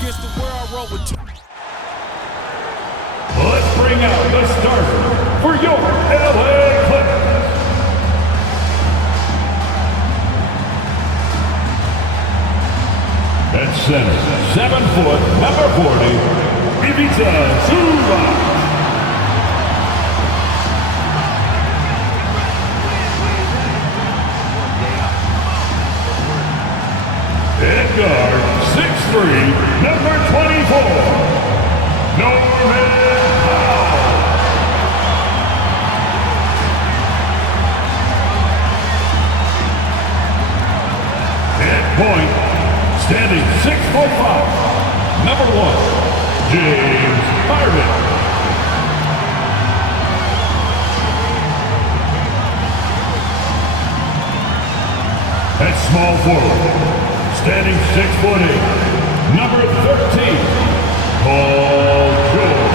against the world, roll with two. Let's bring out the starter for your LA Clippers. At center, 7 foot, number 40, Ivica Zubac. At guard, 6'3", number 24, Norman Powell. At point, standing 6'5", number 1, James Harden. At small forward, standing 6'8", number 13, Paul George.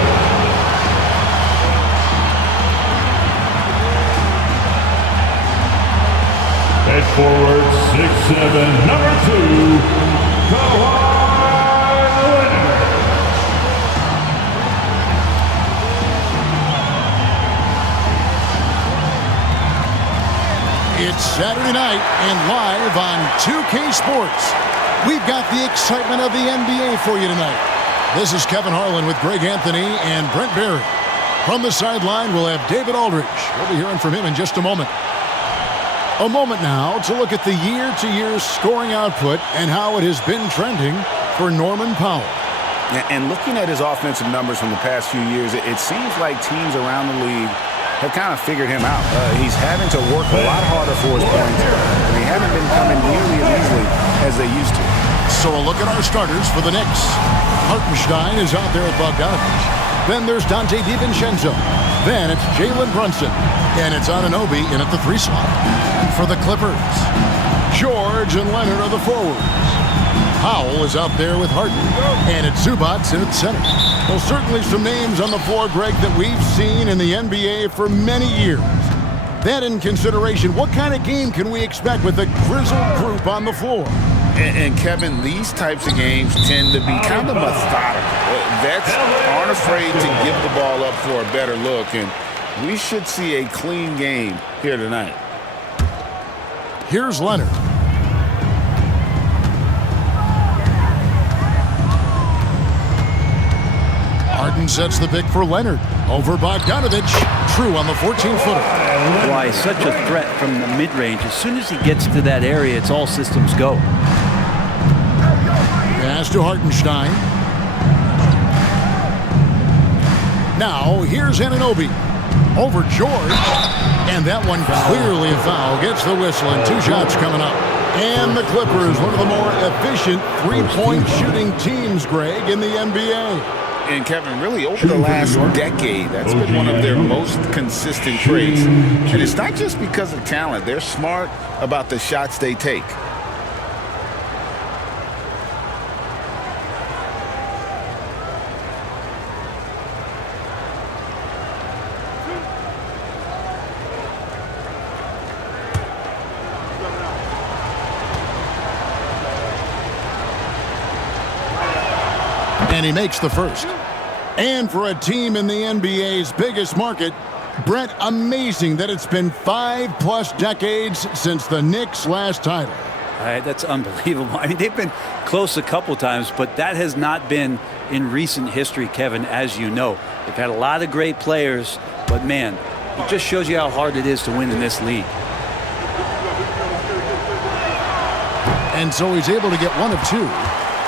At forward, 6'7", number 2, Kawhi Leonard. It's Saturday night and live on 2K Sports. We've got the excitement of the NBA for you tonight. This is Kevin Harlan with Greg Anthony and Brent Barry. From the sideline, we'll have David Aldridge. We'll be hearing from him in just a moment. A moment now to look at the year-to-year scoring output and how it has been trending for Norman Powell. And looking at his offensive numbers from the past few years, it seems like teams around the league have kind of figured him out. He's having to work a lot harder for his points, and they haven't been coming nearly as easily as they used to. So a look at our starters for the Knicks. Hartenstein is out there at Bogdanovich. Then there's Dante DiVincenzo. Then it's Jalen Brunson. And it's Anunoby in at the 3 slot. And for the Clippers, George and Leonard are the forwards. Powell is out there with Harden. And it's Zubac in at center. Well, certainly some names on the floor, Greg, that we've seen in the NBA for many years. That in consideration, what kind of game can we expect with the grizzled group on the floor? And Kevin, these types of games tend to be kind of methodical. Vets aren't afraid to give the ball up for a better look, and we should see a clean game here tonight. Here's Leonard. Harden sets the pick for Leonard. Over Bogdanovich. True on the 14-footer. Why, such a threat from the mid-range. As soon as he gets to that area, it's all systems go. Pass to Hartenstein. Now, here's Anunoby. Over George. And that one clearly a foul. Gets the whistle and 2 shots coming up. And the Clippers, one of the more efficient three-point shooting teams, Greg, in the NBA. And Kevin, really over the last decade, that's been one of their most consistent traits. And it's not just because of talent. They're smart about the shots they take. And he makes the first. And for a team in the NBA's biggest market, Brent, amazing that it's been 5+ decades since the Knicks' last title. That's unbelievable. I mean, they've been close a couple times, but that has not been in recent history, Kevin, as you know. They've had a lot of great players, but man, it just shows you how hard it is to win in this league. And so he's able to get 1 of 2.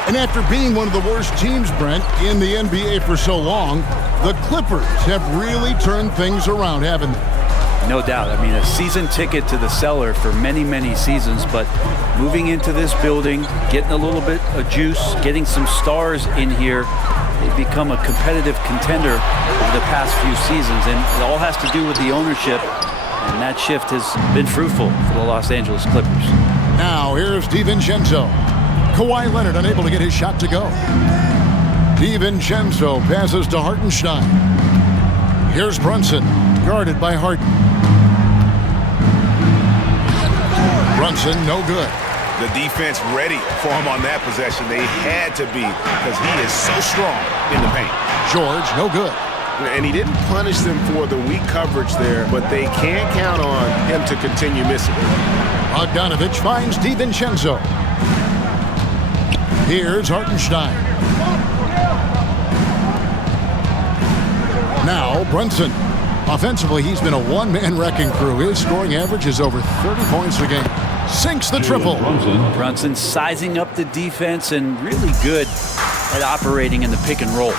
And after being one of the worst teams, Brent, in the NBA for so long, the Clippers have really turned things around, haven't they? No doubt. I mean, a season ticket to the cellar for many, many seasons, but moving into this building, getting a little bit of juice, getting some stars in here, they've become a competitive contender over the past few seasons, and it all has to do with the ownership, and that shift has been fruitful for the Los Angeles Clippers. Now, here's DiVincenzo. Kawhi Leonard unable to get his shot to go. DiVincenzo passes to Hartenstein. Here's Brunson, guarded by Harden. Brunson, no good. The defense ready for him on that possession. They had to be because he is so strong in the paint. George, no good. And he didn't punish them for the weak coverage there, but they can't count on him to continue missing. Bogdanovich finds DiVincenzo. Here's Hartenstein. Now Brunson. Offensively, he's been a one-man wrecking crew. His scoring average is over 30 points a game. Sinks the triple. Brunson sizing up the defense and really good at operating in the pick and roll.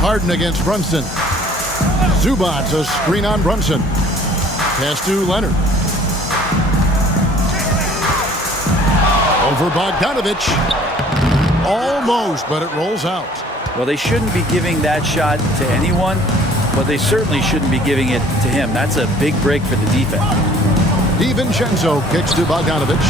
Harden against Brunson. Zubac's a screen on Brunson. Pass to Leonard. Over Bogdanovich. Almost, but it rolls out. Well, they shouldn't be giving that shot to anyone, but they certainly shouldn't be giving it to him. That's a big break for the defense. DiVincenzo kicks to Bogdanovich.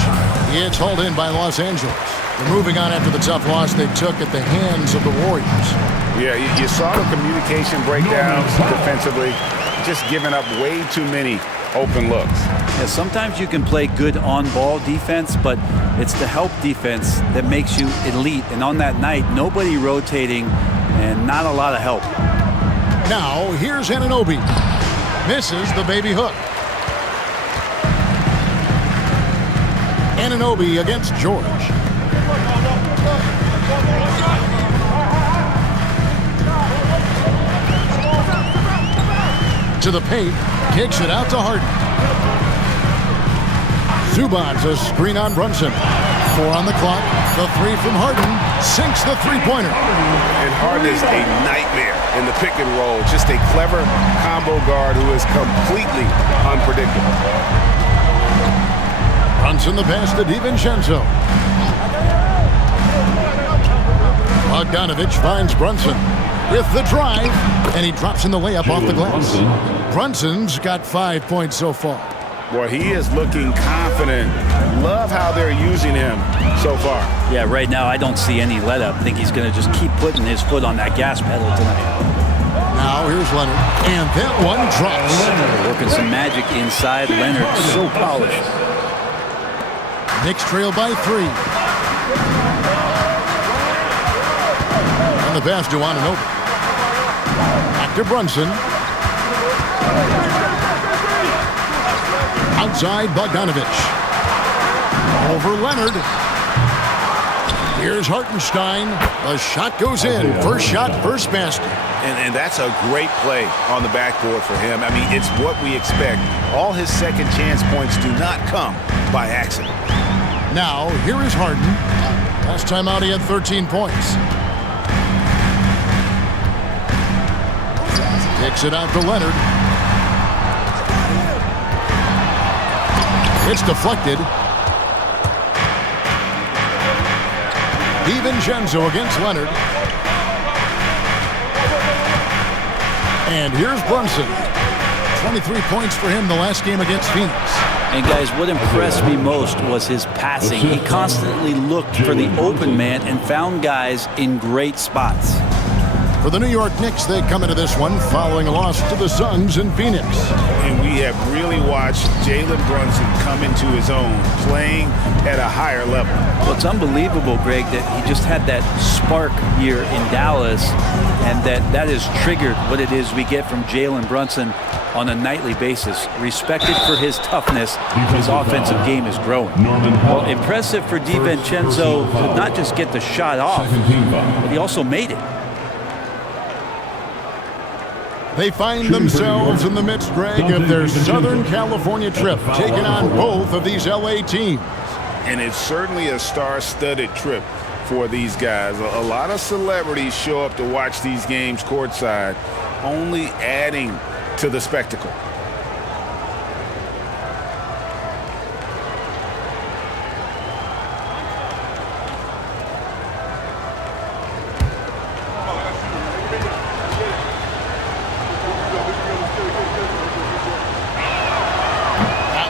It's hauled in by Los Angeles. They're moving on after the tough loss they took at the hands of the Warriors. Yeah, you saw the communication breakdowns defensively, just giving up way too many open looks. Yeah, sometimes you can play good on-ball defense, but it's the help defense that makes you elite. And on that night, nobody rotating and not a lot of help. Now, here's Anunoby. Misses the baby hook. Anunoby against George. To the paint, kicks it out to Harden. Zubac's a screen on Brunson. 4 on the clock. The three from Harden sinks the three-pointer. And Harden is a nightmare in the pick and roll. Just a clever combo guard who is completely unpredictable. Brunson the pass to DiVincenzo. Bogdanovich finds Brunson with the drive, and he drops in the layup off the glass. Brunson's got 5 points so far. Boy, he is looking confident. Love how they're using him so far. Yeah, right now I don't see any let up. I think he's going to just keep putting his foot on that gas pedal tonight. Now here's Leonard, and that one drops. Working some magic inside. Leonard so polished. Knicks trail by 3. And the pass to Anunoby. Back to Brunson. Outside Bogdanovich. Over Leonard. Here's Hartenstein. The shot goes in. First shot, first basket. And that's a great play on the backboard for him. I mean, it's what we expect. All his second chance points do not come by accident. Now, here is Harden. Last time out, he had 13 points. Kicks it out to Leonard. It's deflected. DiVincenzo against Leonard. And here's Brunson. 23 points for him the last game against Phoenix. And guys, what impressed me most was his passing. He constantly looked for the open man and found guys in great spots. For the New York Knicks, they come into this one following a loss to the Suns in Phoenix. And we have really watched Jalen Brunson come into his own, playing at a higher level. Well, it's unbelievable, Greg, that he just had that spark here in Dallas, and that has triggered what it is we get from Jalen Brunson on a nightly basis. Respected for his toughness, his offensive game is growing. Well, impressive for DiVincenzo to not just get the shot off, but he also made it. They find themselves in the midst, Greg, of their Southern California trip, taking on both of these LA teams. And it's certainly a star-studded trip for these guys. A lot of celebrities show up to watch these games courtside, only adding to the spectacle.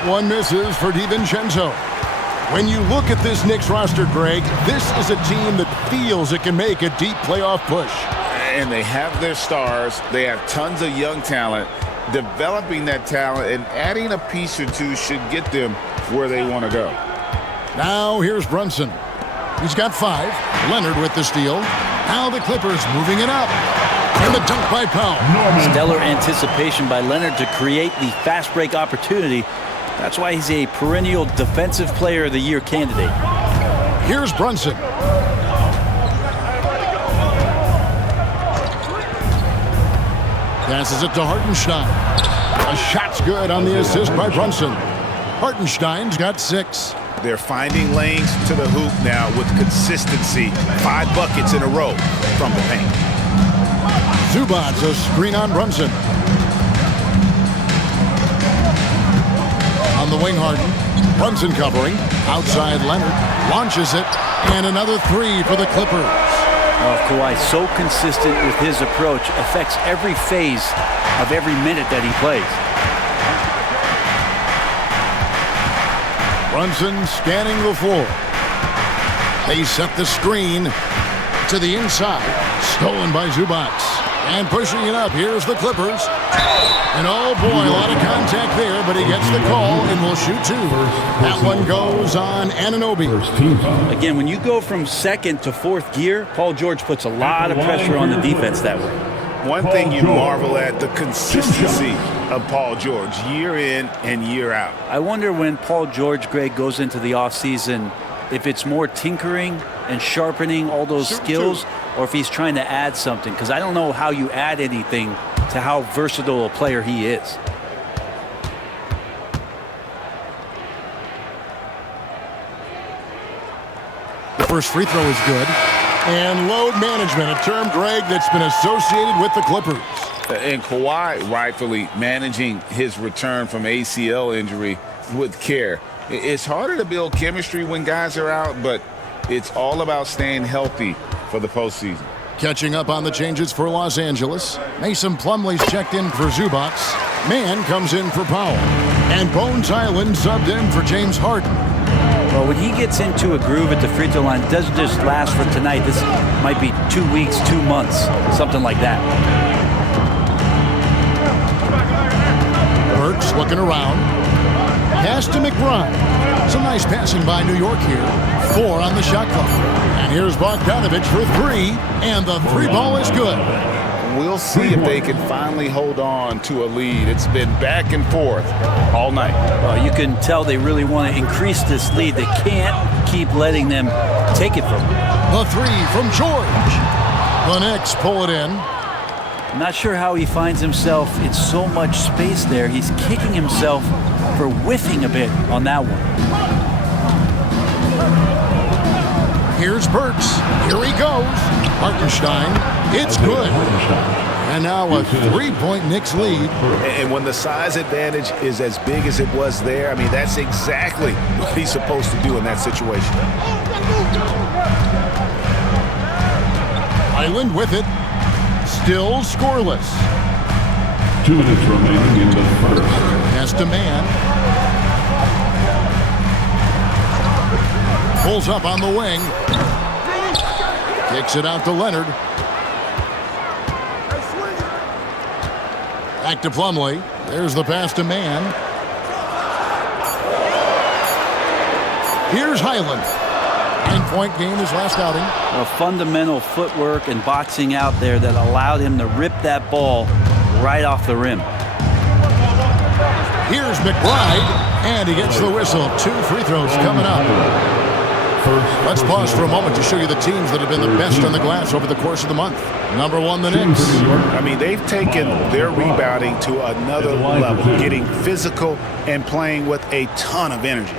One misses for DiVincenzo. When you look at this Knicks roster, Greg, this is a team that feels it can make a deep playoff push. And they have their stars. They have tons of young talent. developing that talent and adding a piece or two should get them where they want to go. Now here's Brunson. He's got 5. Leonard with the steal. Now the Clippers moving it up. And the dunk by Powell. Stellar anticipation by Leonard to create the fast break opportunity. That's why he's a perennial Defensive Player of the Year candidate. Here's Brunson. Passes it to Hartenstein. A shot's good on the assist by Brunson. Hartenstein's got 6. They're finding lanes to the hoop now with consistency. 5 buckets in a row from the paint. Zubac's a screen on Brunson. On the wing, Harden. Brunson covering. Outside Leonard. Launches it. And another 3 for the Clippers. Oh, Kawhi, so consistent with his approach. Affects every phase of every minute that he plays. Brunson scanning the floor. They set the screen to the inside. Stolen by Zubac. And pushing it up. Here's the Clippers. And oh boy, a lot of contact there, but he gets the call and will shoot 2. That one goes on Anunoby. Again, when you go from 2nd to 4th gear, Paul George puts a lot of pressure on the defense that way. One thing you marvel at, the consistency of Paul George year in and year out. I wonder when Paul George, Greg, goes into the offseason, if it's more tinkering and sharpening all those skills, or if he's trying to add something, because I don't know how you add anything to how versatile a player he is. The first free throw is good. And load management, a term, Greg, that's been associated with the Clippers. And Kawhi rightfully managing his return from ACL injury with care. It's harder to build chemistry when guys are out, but it's all about staying healthy for the postseason. Catching up on the changes for Los Angeles. Mason Plumlee's checked in for Zubac. Mann comes in for Powell. And Bones Island subbed in for James Harden. Well, when he gets into a groove at the free throw line, it doesn't just last for tonight. This might be 2 weeks, 2 months, something like that. Burks looking around. Pass to McBride. Some nice passing by New York here. 4 on the shot clock. And here's Bogdanovic for 3. And the 3 ball is good. We'll see if they can finally hold on to a lead. It's been back and forth all night. You can tell they really want to increase this lead. They can't keep letting them take it from them. The 3 from George. The Knicks pull it in. I'm not sure how he finds himself in so much space there. He's kicking himself for whiffing a bit on that one. Here's Burks. Here he goes. Hartenstein. It's good. And now a 3-point Knicks lead. And when the size advantage is as big as it was there, I mean, that's exactly what he's supposed to do in that situation. Island with it. Still scoreless. 2 minutes remaining in the first. Pass to Mann. Pulls up on the wing. Kicks it out to Leonard. Back to Plumlee. There's the pass to Mann. Here's Highland. 9-point game his last outing. A fundamental footwork and boxing out there that allowed him to rip that ball right off the rim. Here's McBride. And he gets the whistle. 2 free throws coming up. Let's pause for a moment to show you the teams that have been the best on the glass over the course of the month. Number 1, the Knicks. I mean, they've taken their rebounding to another level, getting physical and playing with a ton of energy.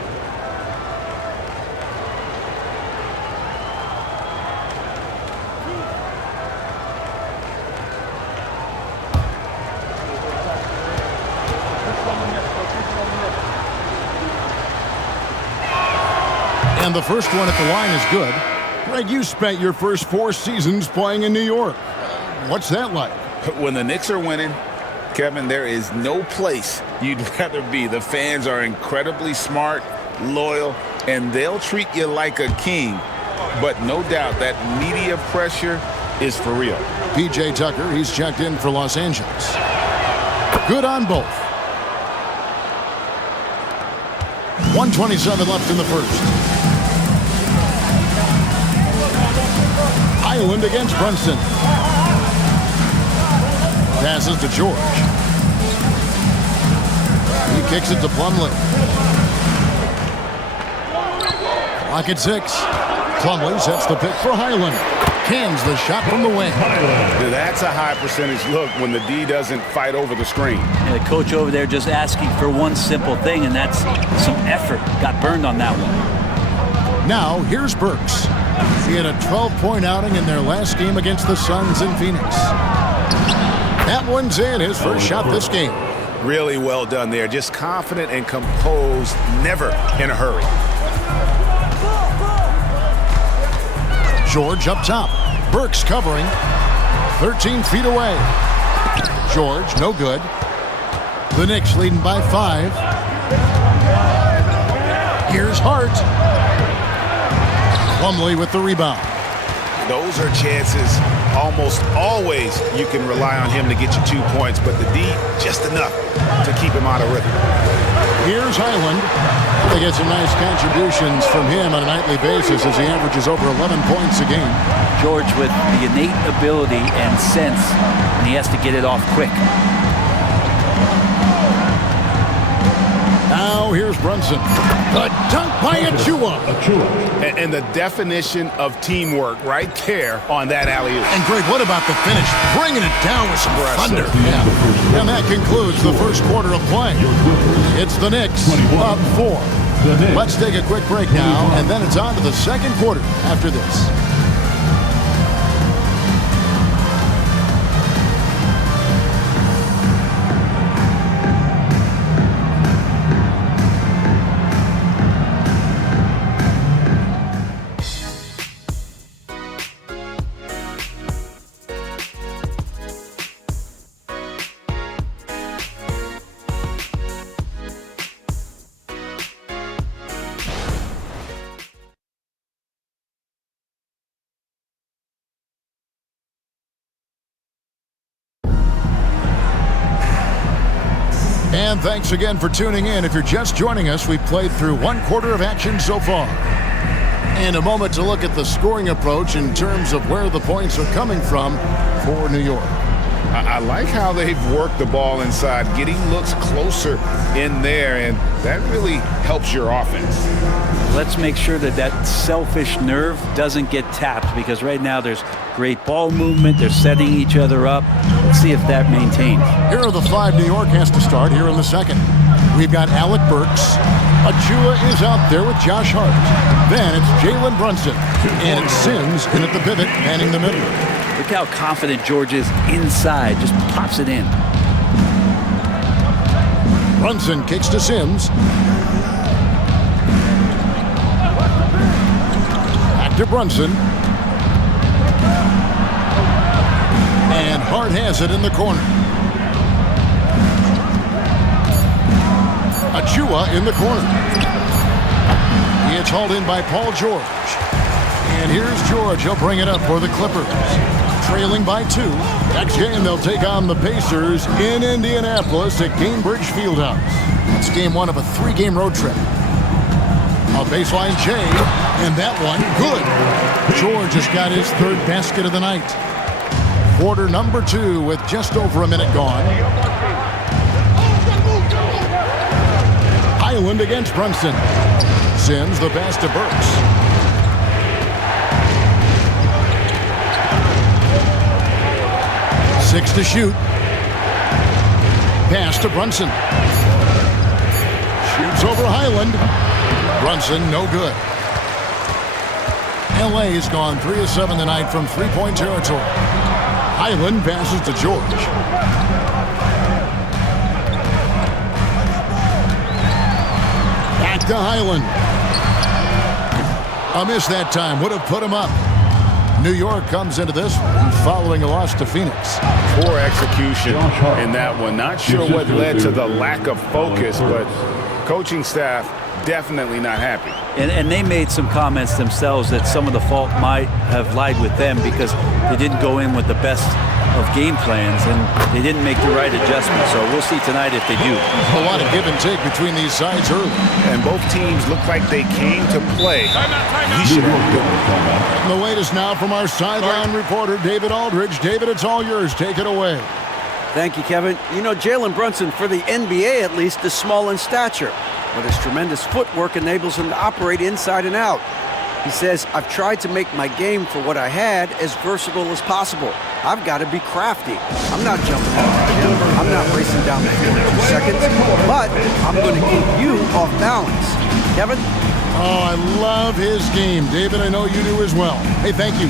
And the first one at the line is good. Greg, you spent your first 4 seasons playing in New York. What's that like? When the Knicks are winning, Kevin, there is no place you'd rather be. The fans are incredibly smart, loyal, and they'll treat you like a king. But no doubt that media pressure is for real. P.J. Tucker, he's checked in for Los Angeles. Good on both. 1:27 left in the first. Highland against Brunson. Passes to George. He kicks it to Plumlee. Clock at 6. Plumlee sets the pick for Highland. Cans the shot from the wing. That's a high percentage look when the D doesn't fight over the screen. And the coach over there just asking for one simple thing, and that's some effort. Got burned on that one. Now, here's Burks. He had a 12-point outing in their last game against the Suns in Phoenix. That one's in, his first shot this game. Really well done there. Just confident and composed, never in a hurry. George up top. Burks covering. 13 feet away. George, no good. The Knicks leading by 5. Here's Hart. Plumlee with the rebound. Those are chances almost always you can rely on him to get you 2 points, but the D, just enough to keep him out of rhythm. Here's Highland. They get some nice contributions from him on a nightly basis as he averages over 11 points a game. George with the innate ability and sense, and he has to get it off quick. Now here's Brunson. The dunk by Achua. And the definition of teamwork right there on that alley-oop. And Greg, what about the finish? Bringing it down with some thunder. Yeah. And that concludes the first quarter of play. It's the Knicks up 4. Let's take a quick break now, and then it's on to the second quarter after this. And thanks again for tuning in. If you're just joining us, we've played through one quarter of action so far. And a moment to look at the scoring approach in terms of where the points are coming from for New York. I like how they've worked the ball inside, getting looks closer in there, and that really helps your offense. Let's make sure that that selfish nerve doesn't get tapped, because right now there's great ball movement. They're setting each other up. Let's see if that maintains. Here are the 5 New York has to start here in the second. We've got Alec Burks. Achua is out there with Josh Hart. Then it's Jalen Brunson. And it's Sims in at the pivot, manning the middle. Look how confident George is inside. Just pops it in. Brunson kicks to Sims. Back to Brunson. And Hart has it in the corner. Achua in the corner. He is hauled in by Paul George. And here's George. He'll bring it up for the Clippers. Trailing by 2. Next game, they'll take on the Pacers in Indianapolis at Gainbridge Fieldhouse. It's game 1 of a 3-game road trip. A baseline J, and that one, good. George has got his 3rd basket of the night. Quarter number 2 with just over a minute gone. Highland against Brunson. Sims the pass to Burks. Six to shoot. Pass to Brunson. Shoots over Highland. Brunson, no good. LA's gone 3 of 7 tonight from 3-point territory. Highland passes to George. Back to Highland. A miss that time. Would have put him up. New York comes into this one following a loss to Phoenix. Poor execution in that one. Not sure what led to the lack of focus, but coaching staff definitely not happy. And they made some comments themselves that some of the fault might have lied with them because they didn't go in with the best of game plans and they didn't make the right adjustments. So we'll see tonight if they do. A lot of give and take between these sides early. And both teams look like they came to play. He should have good. And the latest now from our sideline reporter, David Aldridge. David, it's all yours. Take it away. Thank you, Kevin. You know, Jalen Brunson, for the NBA at least, is small in stature, but his tremendous footwork enables him to operate inside and out. He says, I've tried to make my game for what I had as versatile as possible. I've got to be crafty. I'm not jumping out of the gym. I'm not racing down the field in 2 seconds, but I'm going to keep you off balance. Kevin? Oh, I love his game. David, I know you do as well. Hey, thank you.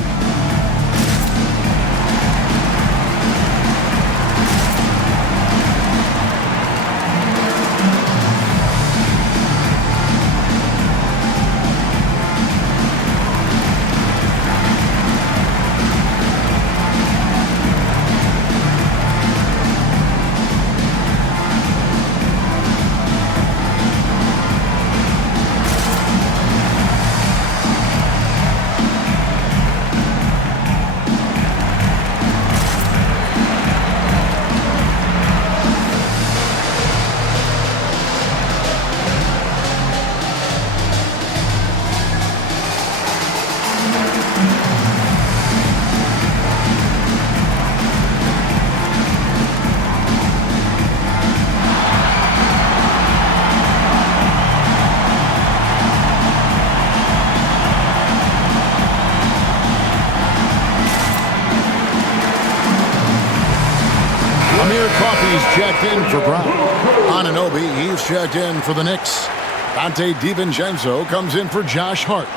He's checked in for Brown. Anunoby, he's checked in for the Knicks. Dante DiVincenzo comes in for Josh Hart.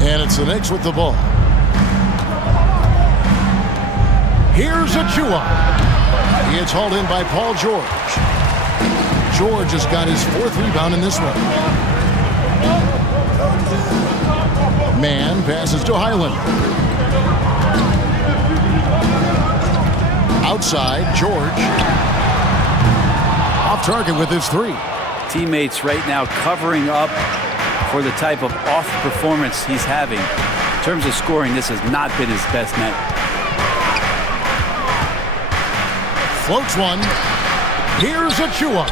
And it's the Knicks with the ball. Here's Achua. It's hauled in by Paul George. George has got his 4th rebound in this one. Man passes to Highland. Outside, George. Off target with his 3. Teammates right now covering up for the type of off performance he's having. In terms of scoring, this has not been his best night. Floats one. Here's Achua.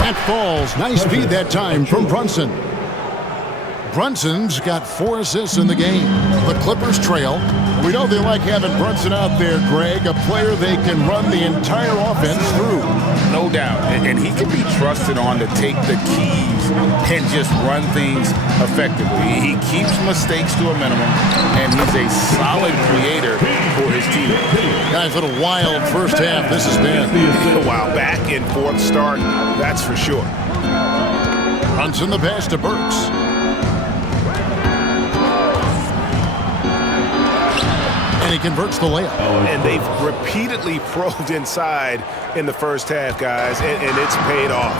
That falls. Nice feed that time from Brunson. Brunson's got 4 assists in the game. The Clippers trail. We know they like having Brunson out there, Greg, a player they can run the entire offense through. No doubt. And he can be trusted on to take the keys and just run things effectively. He keeps mistakes to a minimum, and he's a solid creator for his team. Guys, what a wild first half this has been. While back in 4th start, that's for sure. Brunson the pass to Burks. And he converts the layup. And they've repeatedly probed inside in the first half, guys, and it's paid off.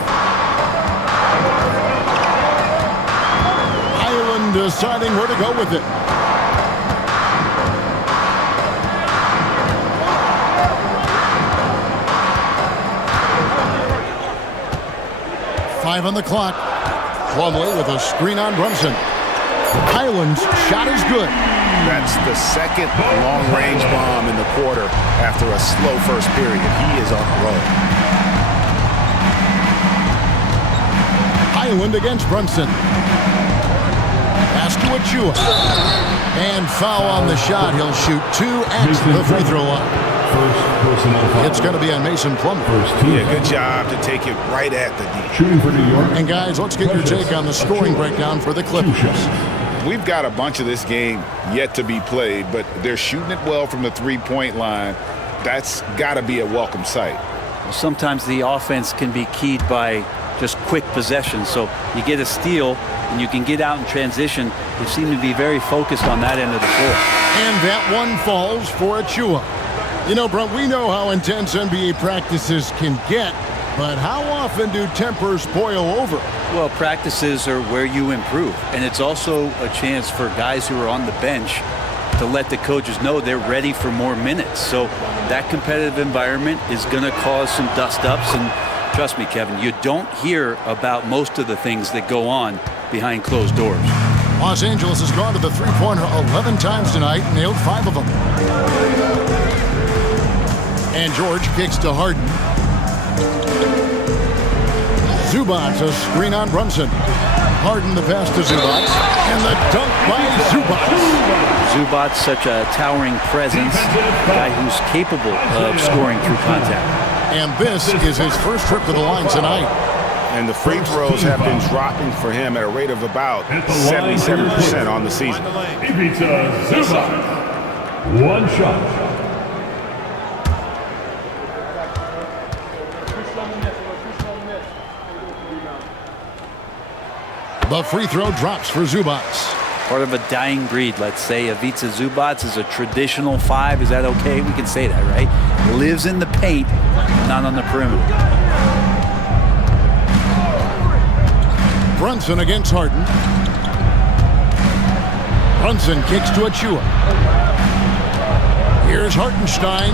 Highland deciding where to go with it. Five on the clock. Plumlee with a screen on Brunson. Highland's shot is good. That's the 2nd long-range bomb in the quarter after a slow first period. He is on the road. Highland against Brunson. Pass to Achua. And foul on the shot. He'll shoot 2 at the free throw line. It's going to be on Mason Plumlee. Yeah, good job to take it right at the D. Shooting for New York. And guys, let's get your take on the scoring breakdown for the Clippers. We've got a bunch of this game yet to be played, but they're shooting it well from the 3-point line. That's got to be a welcome sight. Well, sometimes the offense can be keyed by just quick possession. So you get a steal and you can get out in transition. They seem to be very focused on that end of the floor. And that one falls for Achua. You know, Brent, we know how intense NBA practices can get, but how often do tempers boil over? Well, practices are where you improve, and it's also a chance for guys who are on the bench to let the coaches know they're ready for more minutes. So that competitive environment is going to cause some dust-ups, and trust me, Kevin, you don't hear about most of the things that go on behind closed doors. Los Angeles has gone to the three-pointer 11 times tonight, nailed 5 of them. And George kicks to Harden. Zubac, a screen on Brunson. Harden the pass to Zubac. And the dunk by Zubac. Zubac, such a towering presence, a guy who's capable of scoring through contact. And this is his first trip to the line tonight. And the free throws have been dropping for him at a rate of about 77% on the season. Ivica Zubac. One shot. The free throw drops for Zubac. Part of a dying breed, let's say. Ivica Zubac is a traditional 5. Is that okay? We can say that, right? Lives in the paint, not on the perimeter. Brunson against Harden. Brunson kicks to Achua. Here's Hartenstein.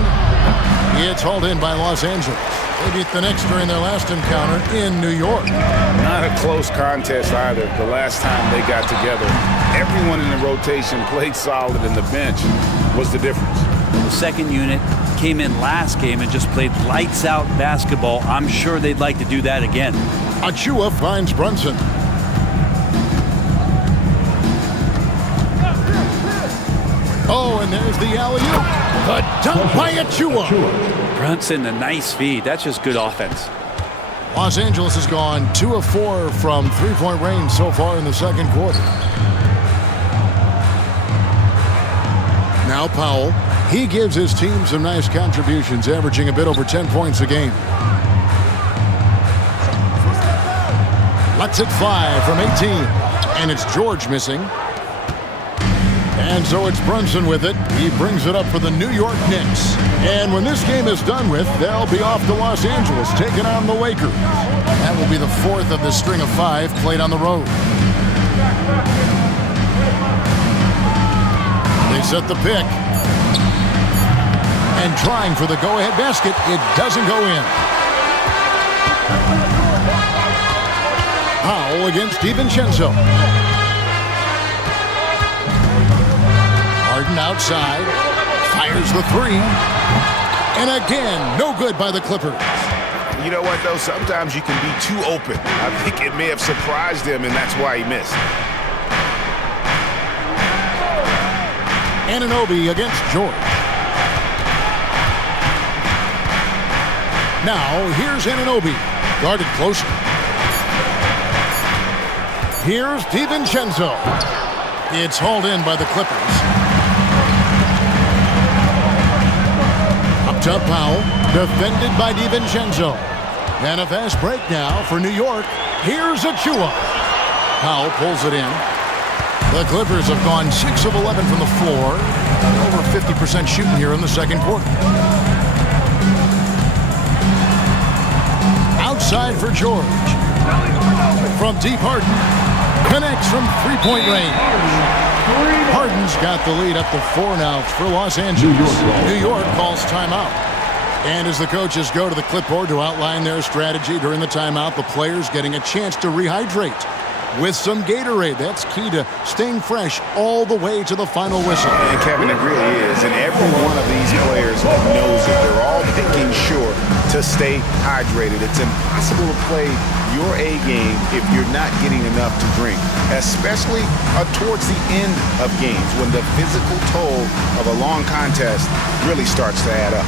It's hauled in by Los Angeles. They beat the Knicks during their last encounter in New York. Not a close contest either. The last time they got together, everyone in the rotation played solid, and the bench was the difference. The second unit came in last game and just played lights-out basketball. I'm sure they'd like to do that again. Achua finds Brunson. Oh, and there's the alley-oop. The dunk by Achua. Brunson, a nice feed. That's just good offense. Los Angeles has gone 2 of 4 from three-point range so far in the second quarter. Now Powell. He gives his team some nice contributions, averaging a bit over 10 points a game. Lets it fly from 18. And it's George missing. And so it's Brunson with it. He brings it up for the New York Knicks. And when this game is done with, they'll be off to Los Angeles, taking on the Lakers. That will be the 4th of the string of 5 played on the road. They set the pick. And trying for the go-ahead basket, it doesn't go in. Powell against DiVincenzo. Harden outside, fires the 3, and again, no good by the Clippers. You know what, though? Sometimes you can be too open. I think it may have surprised him, and that's why he missed. Anunoby against George. Now, here's Anunoby, guarded closer. Here's DiVincenzo. It's hauled in by the Clippers. Up Powell, defended by DiVincenzo. And a fast break now for New York. Here's Achua. Powell pulls it in. The Clippers have gone 6 of 11 from the floor. Over 50% shooting here in the second quarter. Outside for George. From deep, Harden connects from three-point range. Harden's got the lead up to 4 now for Los Angeles. New York calls timeout. And as the coaches go to the clipboard to outline their strategy during the timeout, the players getting a chance to rehydrate with some Gatorade. That's key to staying fresh all the way to the final whistle. And Kevin, it really is. And every one of these players knows it. They're all making sure to stay hydrated. It's impossible to play your A game if you're not getting enough to drink, especially towards the end of games when the physical toll of a long contest really starts to add up.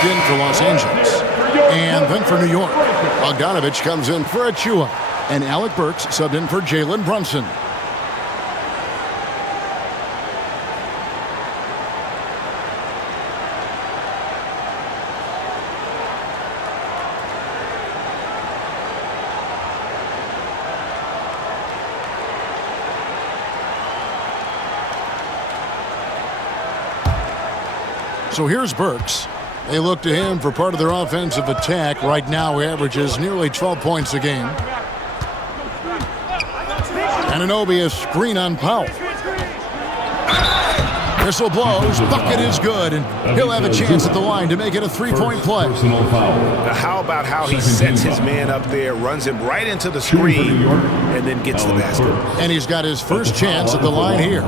checked in for Los Angeles. And then for New York, Bogdanovich comes in for Achua. And Alec Burks subbed in for Jalen Brunson. So here's Burks. They look to him for part of their offensive attack. Right now, he averages nearly 12 points a game. Anunoby a screen on Powell. Whistle blows. Bucket is good, and he'll have a chance at the line to make it a three-point play. Now, how about how he sets his man up there, runs him right into the screen, and then gets the basket. And he's got his first chance at the line here.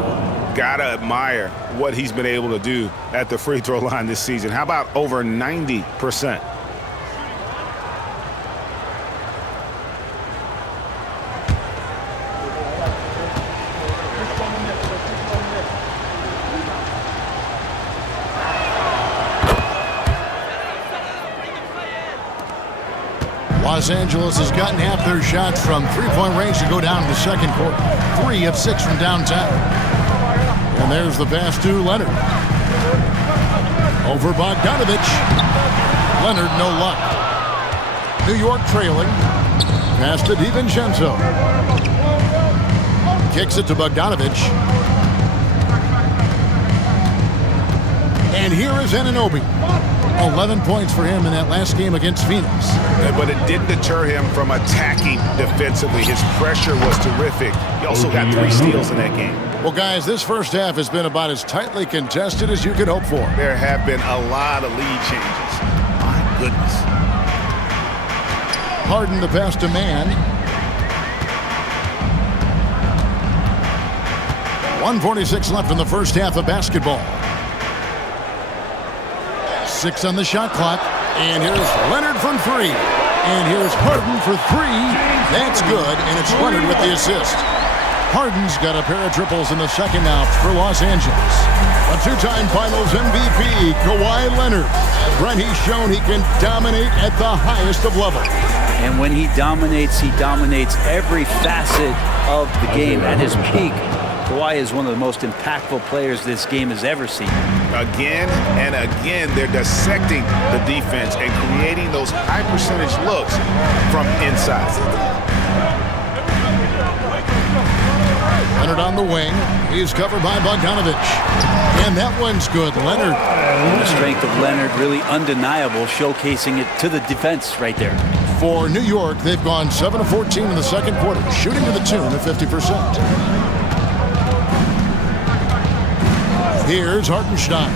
Gotta admire what he's been able to do at the free throw line this season. How about over 90%? Los Angeles has gotten half their shots from three-point range to go down in the second quarter. 3 of 6 from downtown. And there's the pass to Leonard. Over Bogdanovich. Leonard, no luck. New York trailing. Pass to DiVincenzo. Kicks it to Bogdanovich. And here is Anunoby. 11 points for him in that last game against Phoenix. But it didn't deter him from attacking defensively. His pressure was terrific. He also got 3 steals in that game. Well, guys, this first half has been about as tightly contested as you could hope for. There have been a lot of lead changes. My goodness. Harden the pass to Mann. 1:46 left in the first half of basketball. 6 on the shot clock. And here's Leonard from 3. And here's Harden for 3. That's good, and it's Leonard with the assist. Harden's got a pair of triples in the second half for Los Angeles. A 2-time Finals MVP, Kawhi Leonard. Brent, he's shown he can dominate at the highest of levels. And when he dominates every facet of the game at his peak. Kawhi is one of the most impactful players this game has ever seen. Again and again, they're dissecting the defense and creating those high percentage looks from inside. Leonard on the wing. He's covered by Bogdanovich. And that one's good. Leonard. The strength of Leonard really undeniable, showcasing it to the defense right there. For New York, they've gone 7 of 14 in the second quarter, shooting to the tune of 50%. Here's Hartenstein.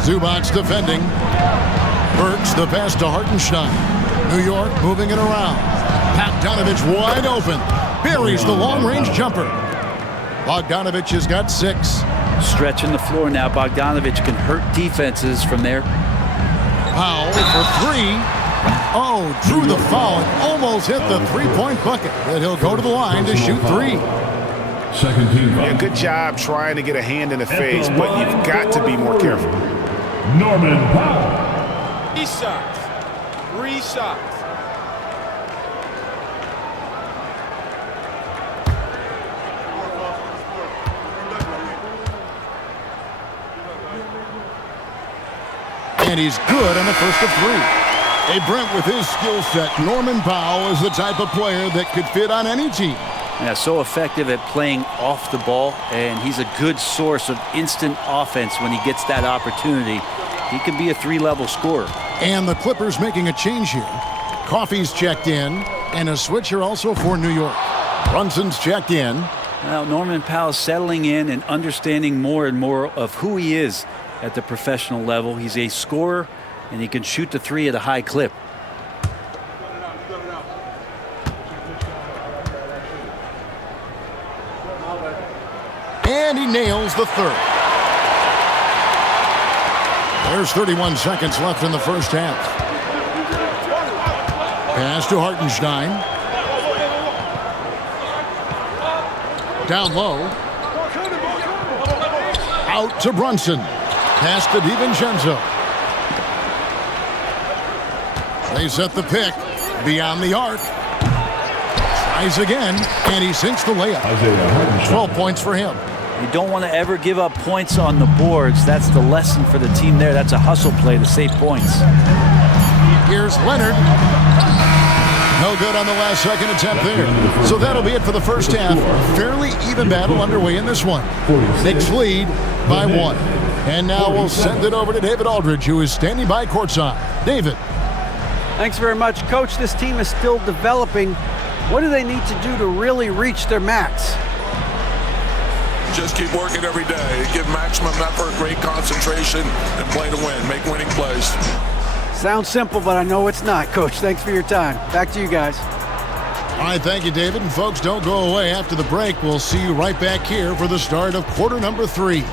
Zubac's defending. Burks the pass to Hartenstein. New York moving it around. Bogdanovich wide open. Buries the long-range jumper. Bogdanovich has got 6. Stretching the floor now. Bogdanovich can hurt defenses from there. Powell for 3. Oh, drew the foul and almost hit the three-point bucket. But he'll go to the line to shoot 3. Second team. Yeah, good job trying to get a hand in the face, but you've got to be more careful. Norman Powell. 3 shots. 3 shots. And he's good on the first of 3. Hey, Brent, with his skill set, Norman Powell is the type of player that could fit on any team. Yeah, so effective at playing off the ball, and he's a good source of instant offense when he gets that opportunity. He can be a 3-level scorer. And the Clippers making a change here. Coffey's checked in, and a switcher also for New York. Brunson's checked in. Well, Norman Powell's settling in and understanding more and more of who he is at the professional level. He's a scorer, and he can shoot the 3 at a high clip. And he nails the 3rd. There's 31 seconds left in the first half. Pass to Hartenstein. Down low. Out to Brunson. Pass to DiVincenzo. They set the pick beyond the arc. Tries again, and he sinks the layup. 12 points for him. You don't want to ever give up points on the boards. That's the lesson for the team there. That's a hustle play to save points. Here's Leonard. No good on the last second attempt there. So that'll be it for the first half. Fairly even battle underway in this one. Knicks lead by 1. And now we'll send it over to David Aldridge, who is standing by courtside. David. Thanks very much, Coach. This team is still developing. What do they need to do to really reach their max? Just keep working every day. Give maximum effort, great concentration, and play to win. Make winning plays. Sounds simple, but I know it's not, Coach. Thanks for your time. Back to you guys. All right, thank you, David. And folks, don't go away. After the break, we'll see you right back here for the start of quarter number 3.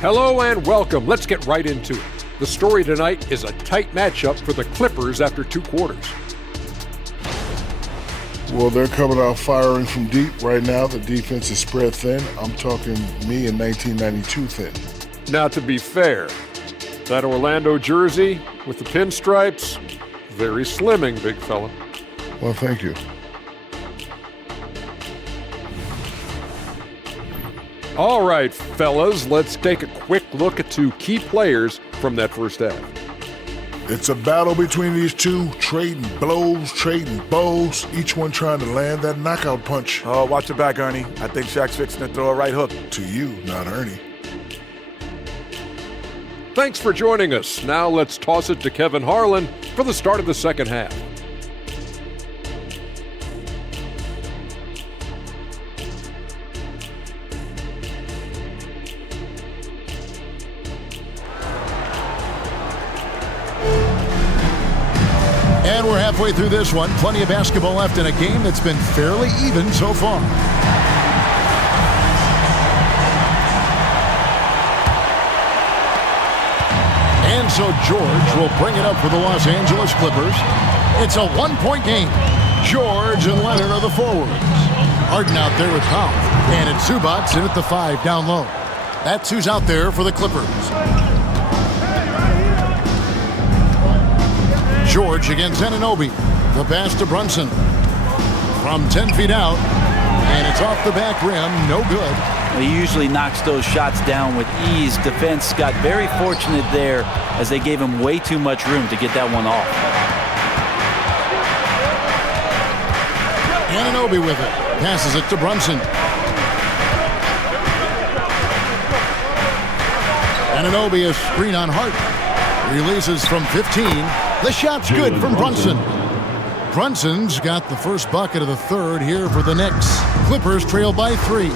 Hello and welcome. Let's get right into it. The story tonight is a tight matchup for the Clippers after 2 quarters. Well, they're coming out firing from deep right now. The defense is spread thin. I'm talking me in 1992 thin. Now, to be fair, that Orlando jersey with the pinstripes, very slimming, big fella. Well, thank you. All right, fellas, let's take a quick look at 2 key players from that first half. It's a battle between these two, trading blows, trading bows, each one trying to land that knockout punch. Oh, watch your back, Ernie. I think Shaq's fixing to throw a right hook. To you, not Ernie. Thanks for joining us. Now let's toss it to Kevin Harlan for the start of the second half. And we're halfway through this one. Plenty of basketball left in a game that's been fairly even so far. And so George will bring it up for the Los Angeles Clippers. It's a 1-point game. George and Leonard are the forwards. Harden out there with Powell. And it's Zubac in at the 5 down low. That's who's out there for the Clippers. George against Anunoby. The pass to Brunson. From 10 feet out. And it's off the back rim. No good. He usually knocks those shots down with ease. Defense got very fortunate there as they gave him way too much room to get that one off. Anunoby with it. Passes it to Brunson. Anunoby is screen on Hart. Releases from 15. The shot's good from Brunson. Brunson's got the first bucket of the third here for the Knicks. Clippers trail by 3.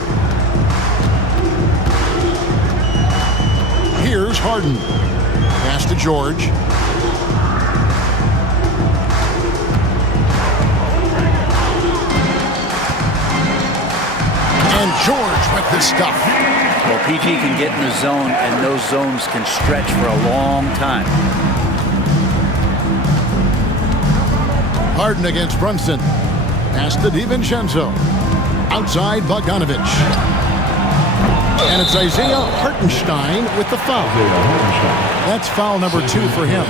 Here's Harden. Pass to George. And George with the stuff. Well, PG can get in the zone, and those zones can stretch for a long time. Harden against Brunson. Pass to DiVincenzo. Outside Bogdanovich. And it's Isaiah Hartenstein with the foul. That's foul number 2 for him.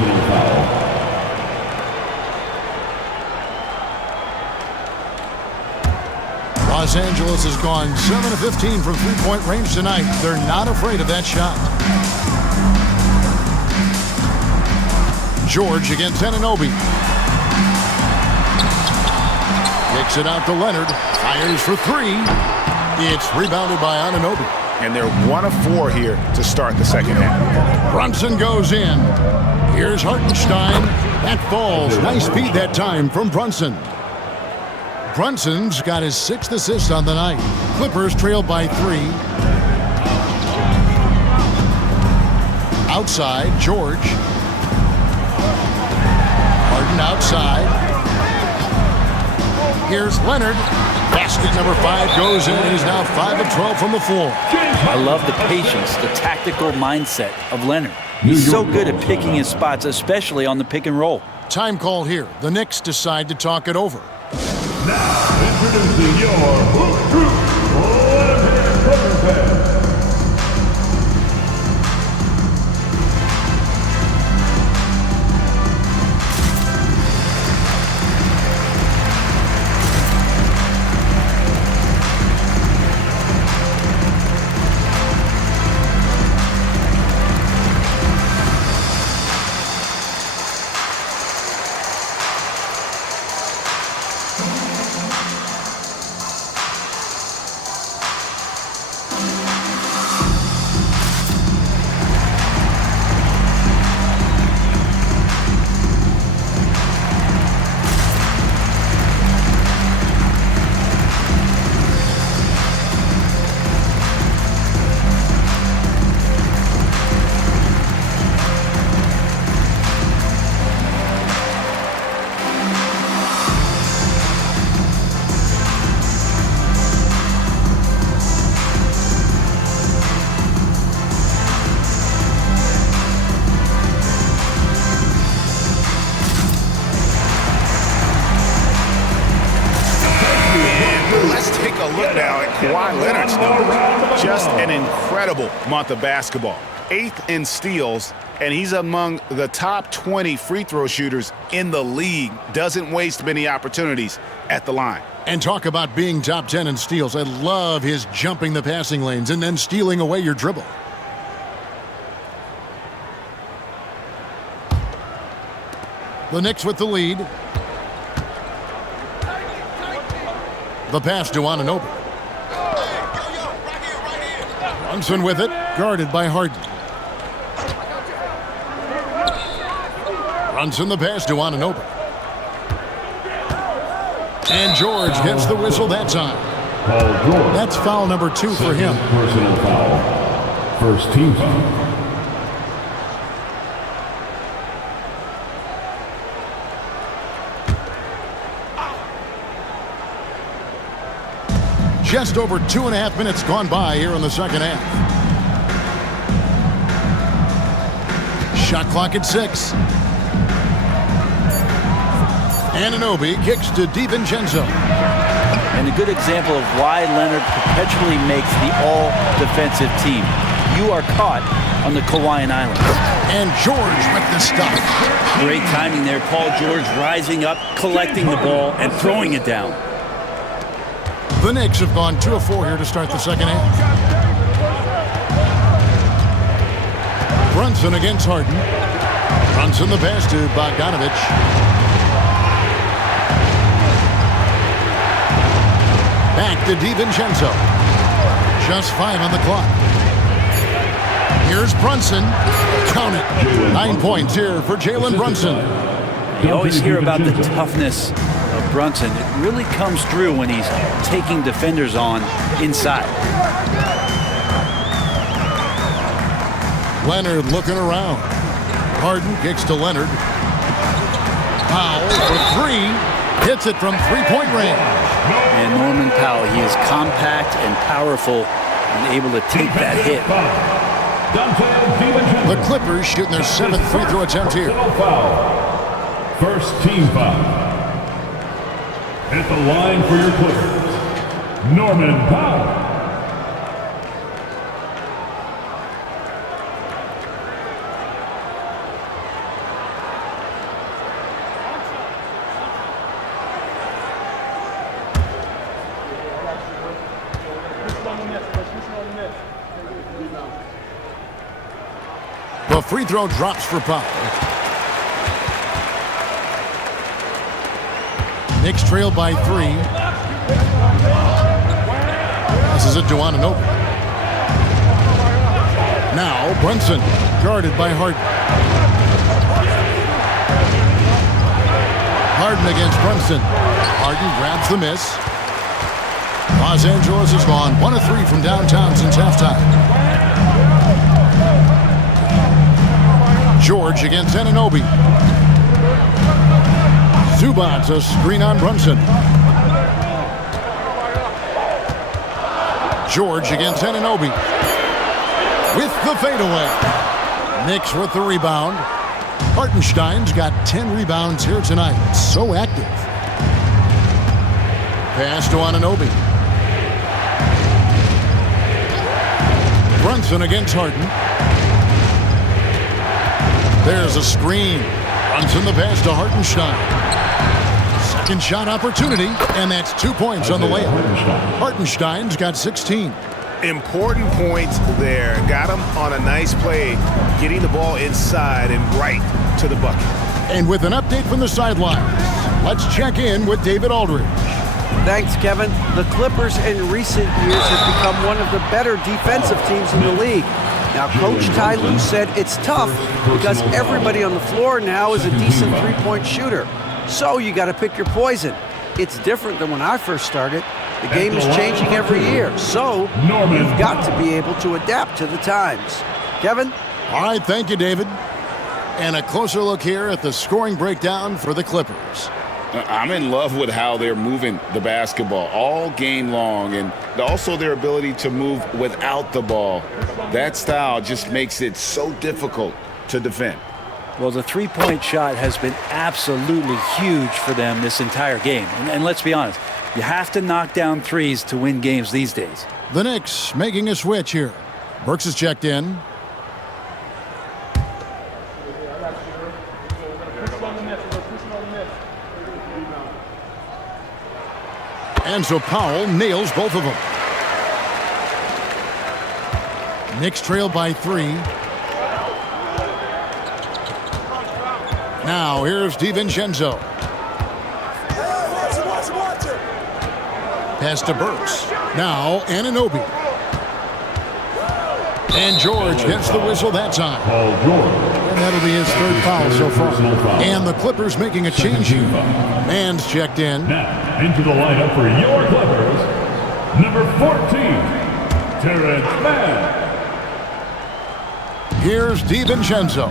Los Angeles has gone 7 of 15 from three-point range tonight. They're not afraid of that shot. George against Anunoby. Kicks it out to Leonard. Fires for 3. It's rebounded by Anunoby. And they're 1 of 4 here to start the second half. Brunson goes in. Here's Hartenstein. That falls. Nice speed that time from Brunson. Brunson's got his 6th assist on the night. Clippers trail by 3. Outside, George. Harden outside. Here's Leonard. Basket number 5 goes in. He's now 5 of 12 from the floor. I love the patience, the tactical mindset of Leonard. He's so good at picking his spots, especially on the pick and roll. Time call here. The Knicks decide to talk it over. Now, introducing your Hoop Troop left-hand poker pad. Kawhi Leonard's numbers. Just an incredible month of basketball. 8th in steals, and he's among the top 20 free throw shooters in the league. Doesn't waste many opportunities at the line. And talk about being top 10 in steals. I love his jumping the passing lanes and then stealing away your dribble. The Knicks with the lead. The pass to Anunoby. Brunson with it, guarded by Harden. Brunson the pass to Anunoby. And George gets the whistle that time. That's foul number 2 for him. Personal foul. First team foul. Just over 2.5 minutes gone by here in the second half. Shot clock at 6. Anunoby kicks to DiVincenzo. And a good example of why Leonard perpetually makes the all-defensive team. You are caught on the Hawaiian Islands. And George with the stop. Great timing there. Paul George rising up, collecting the ball, and throwing it down. The Knicks have gone 2 of 4 here to start the second half. Brunson against Harden. Brunson the pass to Bogdanovich. Back to DiVincenzo. Just 5 on the clock. Here's Brunson. Count it. 9 points here for Jalen Brunson. You always hear about the toughness of Brunson. It really comes through when he's taking defenders on inside. Leonard looking around. Harden kicks to Leonard. Powell for 3. Hits it from 3-point range. And Norman Powell, he is compact and powerful and able to take that hit. The Clippers shooting their 7th free throw attempt here. First team foul. At the line for your Clippers, Norman Powell. The free throw drops for Powell. Knicks trail by 3. Passes it to Anunoby. Now Brunson, guarded by Harden. Harden against Brunson. Harden grabs the miss. Los Angeles has gone 1 of 3 from downtown since halftime. George against Anunoby. Zubac, a screen on Brunson. George against Anunoby. With the fadeaway. Knicks with the rebound. Hartenstein's got 10 rebounds here tonight. So active. Pass to Anunoby. Brunson against Harden. There's a screen. Brunson the pass to Hartenstein. Second shot opportunity, and that's 2 points on the layup. Hartenstein's got 16. Important points there. Got him on a nice play, getting the ball inside and right to the bucket. And with an update from the sidelines, let's check in with David Aldridge. Thanks, Kevin. The Clippers in recent years have become one of the better defensive teams in the league. Now, Coach Ty Lue said it's tough because everybody on the floor now is a decent three-point shooter. So you got to pick your poison. It's different than when I first started. The game is changing every year, so you've got to be able to adapt to the times. Kevin? All right, thank you, David. And a closer look here at the scoring breakdown for the Clippers. I'm in love with how they're moving the basketball all game long, and also their ability to move without the ball. That style just makes it so difficult to defend. Well, the three-point shot has been absolutely huge for them this entire game. And let's be honest, you have to knock down threes to win games these days. The Knicks making a switch here. Burks is checked in. And so Powell nails both of them. Knicks trail by 3. Now here's DiVincenzo. Pass to Burks. Now Anunoby. And George gets the whistle that time. And that'll be his third foul so far. And the Clippers making a change here. Man's checked in. Now, into the lineup for your Clippers, number 14, Terrence Mann. Here's DiVincenzo.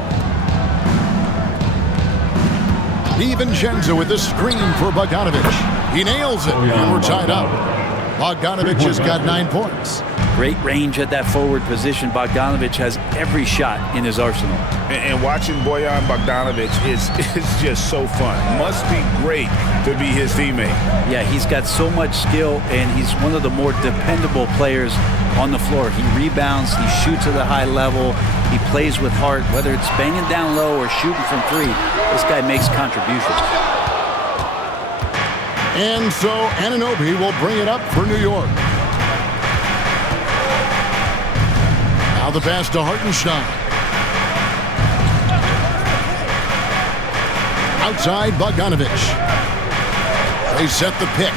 DiVincenzo with the screen for Bogdanovic. He nails it, and we're tied up. Bogdanovic has got 9 points. Great range at that forward position. Bogdanovic has every shot in his arsenal. And watching Bojan Bogdanovic is just so fun. Must be great to be his teammate. Yeah, he's got so much skill, and he's one of the more dependable players on the floor. He rebounds, he shoots at a high level, he plays with heart. Whether it's banging down low or shooting from 3, this guy makes contributions. And so Anunoby will bring it up for New York. Now the pass to Hartenstein. Outside Bogdanovic. They set the pick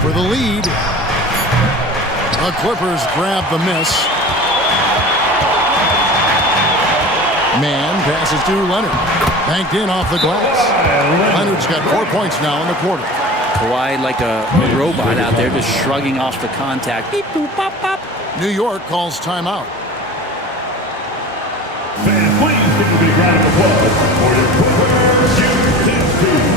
for the lead. The Clippers grab the miss. Man passes to Leonard. Banked in off the glass. Leonard's got 4 points now in the quarter. Kawhi like a robot out there just shrugging off the contact. Beep, boop, pop, pop. New York calls timeout. Fans, please give a big round of applause for your Clippers U-10 team.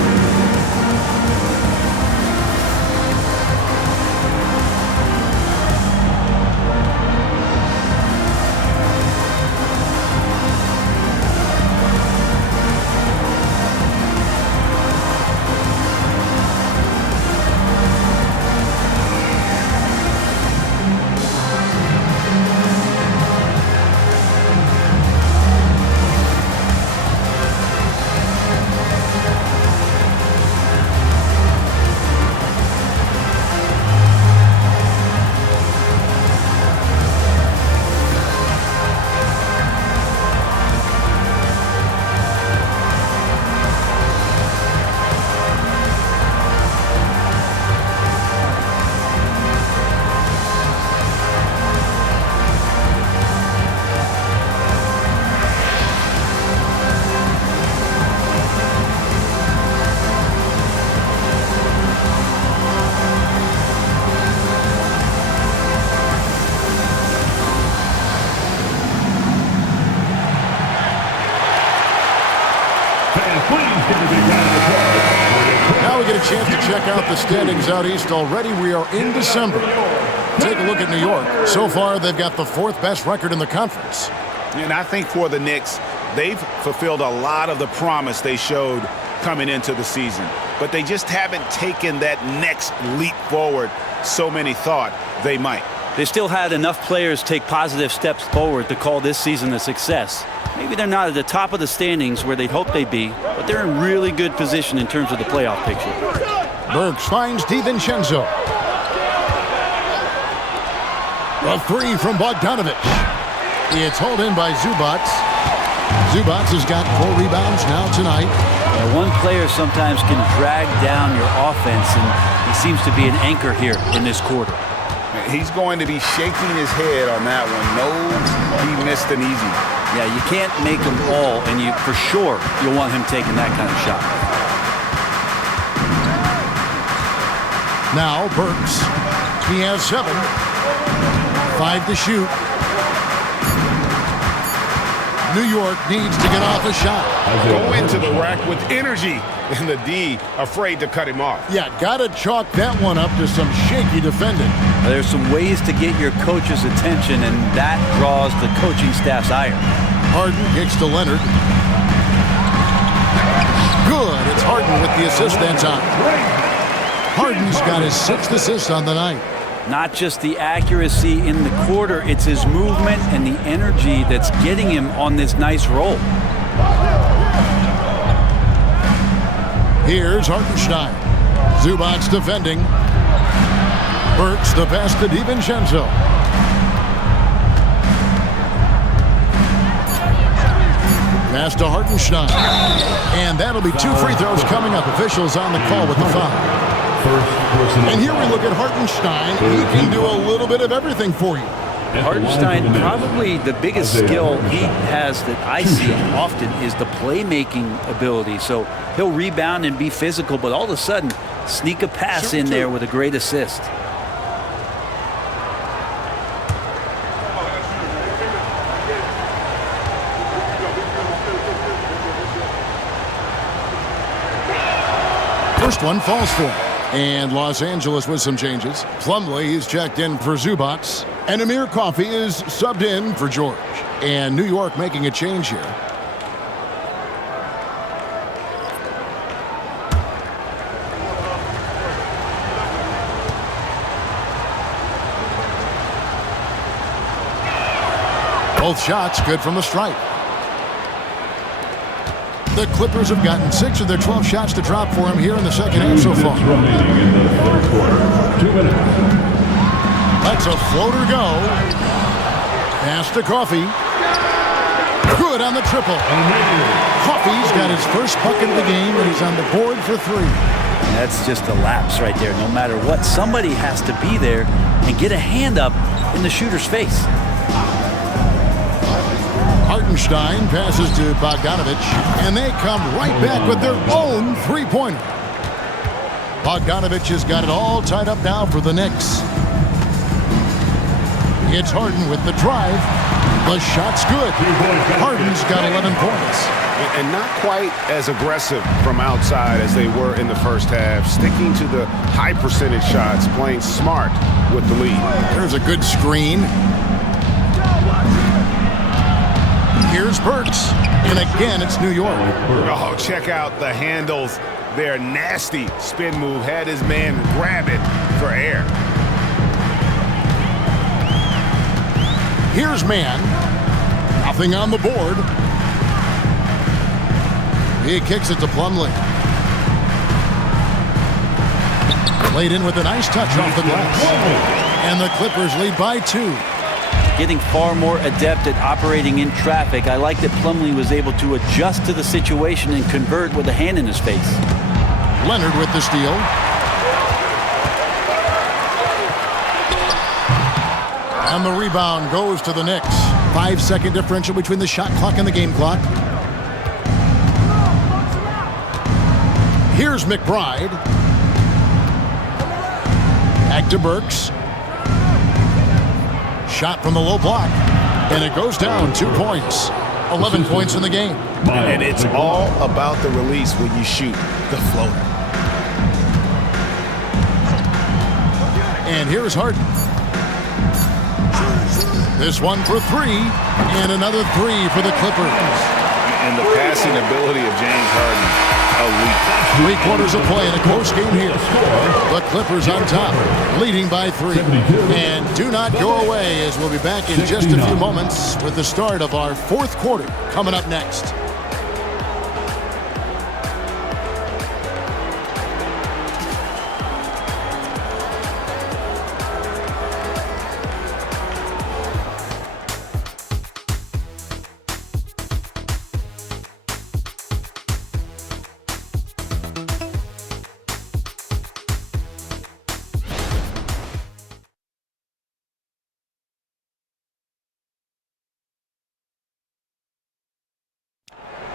Now we get a chance to check out the standings out east already. We are in December. Take a look at New York. So far, they've got the 4th best record in the conference. And I think for the Knicks, they've fulfilled a lot of the promise they showed coming into the season. but they just haven't taken that next leap forward so many thought they might. They still had enough players take positive steps forward to call this season a success. Maybe they're not at the top of the standings where they'd hope they'd be, but they're in really good position in terms of the playoff picture. Burks finds DiVincenzo. A three from Bogdanovich. It's hauled in by Zubac. Zubac has got 4 rebounds now tonight. One player sometimes can drag down your offense, and he seems to be an anchor here in this quarter. He's going to be shaking his head on that one. No, he missed an easy. Yeah, you can't make them all, and for sure you'll want him taking that kind of shot. Now Burks. He has 7. 5 to shoot. New York needs to get off a shot. Go into the rack with energy, and the D afraid to cut him off. Yeah, gotta chalk that one up to some shaky defending. There's some ways to get your coach's attention, and that draws the coaching staff's ire. Harden kicks to Leonard. Good. It's Harden with the assist that time. Harden's got his 6th assist on the night. Not just the accuracy in the quarter, it's his movement and the energy that's getting him on this nice roll. Here's Hartenstein. Zubac's defending. Burks the pass to DiVincenzo. Pass to Hartenstein. And that'll be 2 free throws coming up. Officials on the call with the foul. And here we look at Hartenstein. He can do a little bit of everything for you. Hartenstein, probably the biggest skill he has that I see often is the playmaking ability. So he'll rebound and be physical, but all of a sudden sneak a pass in there with a great assist. First one falls for him. And Los Angeles with some changes. Plumlee is checked in for Zubac. And Amir Coffey is subbed in for George. And New York making a change here. Both shots good from the stripe. The Clippers have gotten 6 of their 12 shots to drop for him here in the second half so far. Remaining in the third quarter, 2 minutes. Let's a floater go. Pass to Coffey. Good on the triple. Coffey's got his first bucket of the game, and he's on the board for 3. That's just a lapse right there. No matter what, somebody has to be there and get a hand up in the shooter's face. Hartenstein passes to Bogdanovich, and they come right back with their own 3-pointer. Bogdanovich has got it all tied up now for the Knicks. It's Harden with the drive. The shot's good. Harden's got 11 points. And not quite as aggressive from outside as they were in the first half, sticking to the high percentage shots, playing smart with the lead. There's a good screen. Here's Burks, and again it's New York. Oh, check out the handles. Their nasty spin move had his man grab it for air. Here's man. Nothing on the board. He kicks it to Plumlee. Laid in with a nice touch off the glass. And the Clippers lead by 2. Getting far more adept at operating in traffic. I like that Plumlee was able to adjust to the situation and convert with a hand in his face. Leonard with the steal. And the rebound goes to the Knicks. 5-second differential between the shot clock and the game clock. Here's McBride. Back to Burks. Shot from the low block, and it goes down 2 points. 11 points in the game. And it's all about the release when you shoot the floater. And here's Harden. This one for 3, and another 3 for the Clippers. and the passing ability of James Harden, elite. 3 quarters of play in a close game here. The Clippers on top, leading by 3. And do not go away, as we'll be back in just a few moments with the start of our 4th quarter coming up next.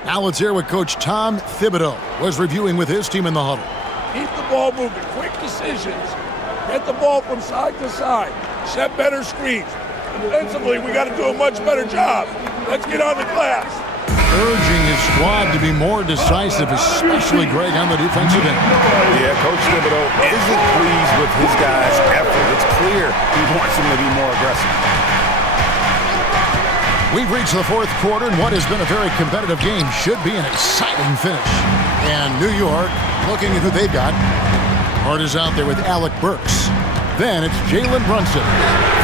Now let's hear what Coach Tom Thibodeau was reviewing with his team in the huddle. Keep the ball moving, quick decisions. Get the ball from side to side. Set better screens. Defensively, we got to do a much better job. Let's get on the glass. Urging his squad to be more decisive, especially Greg on the defensive end. Yeah, Coach Thibodeau isn't pleased with his guys' effort. It's clear he wants them to be more aggressive. We've reached the 4th quarter, and what has been a very competitive game should be an exciting finish. And New York, looking at who they've got. Hart is out there with Alec Burks. Then it's Jalen Brunson.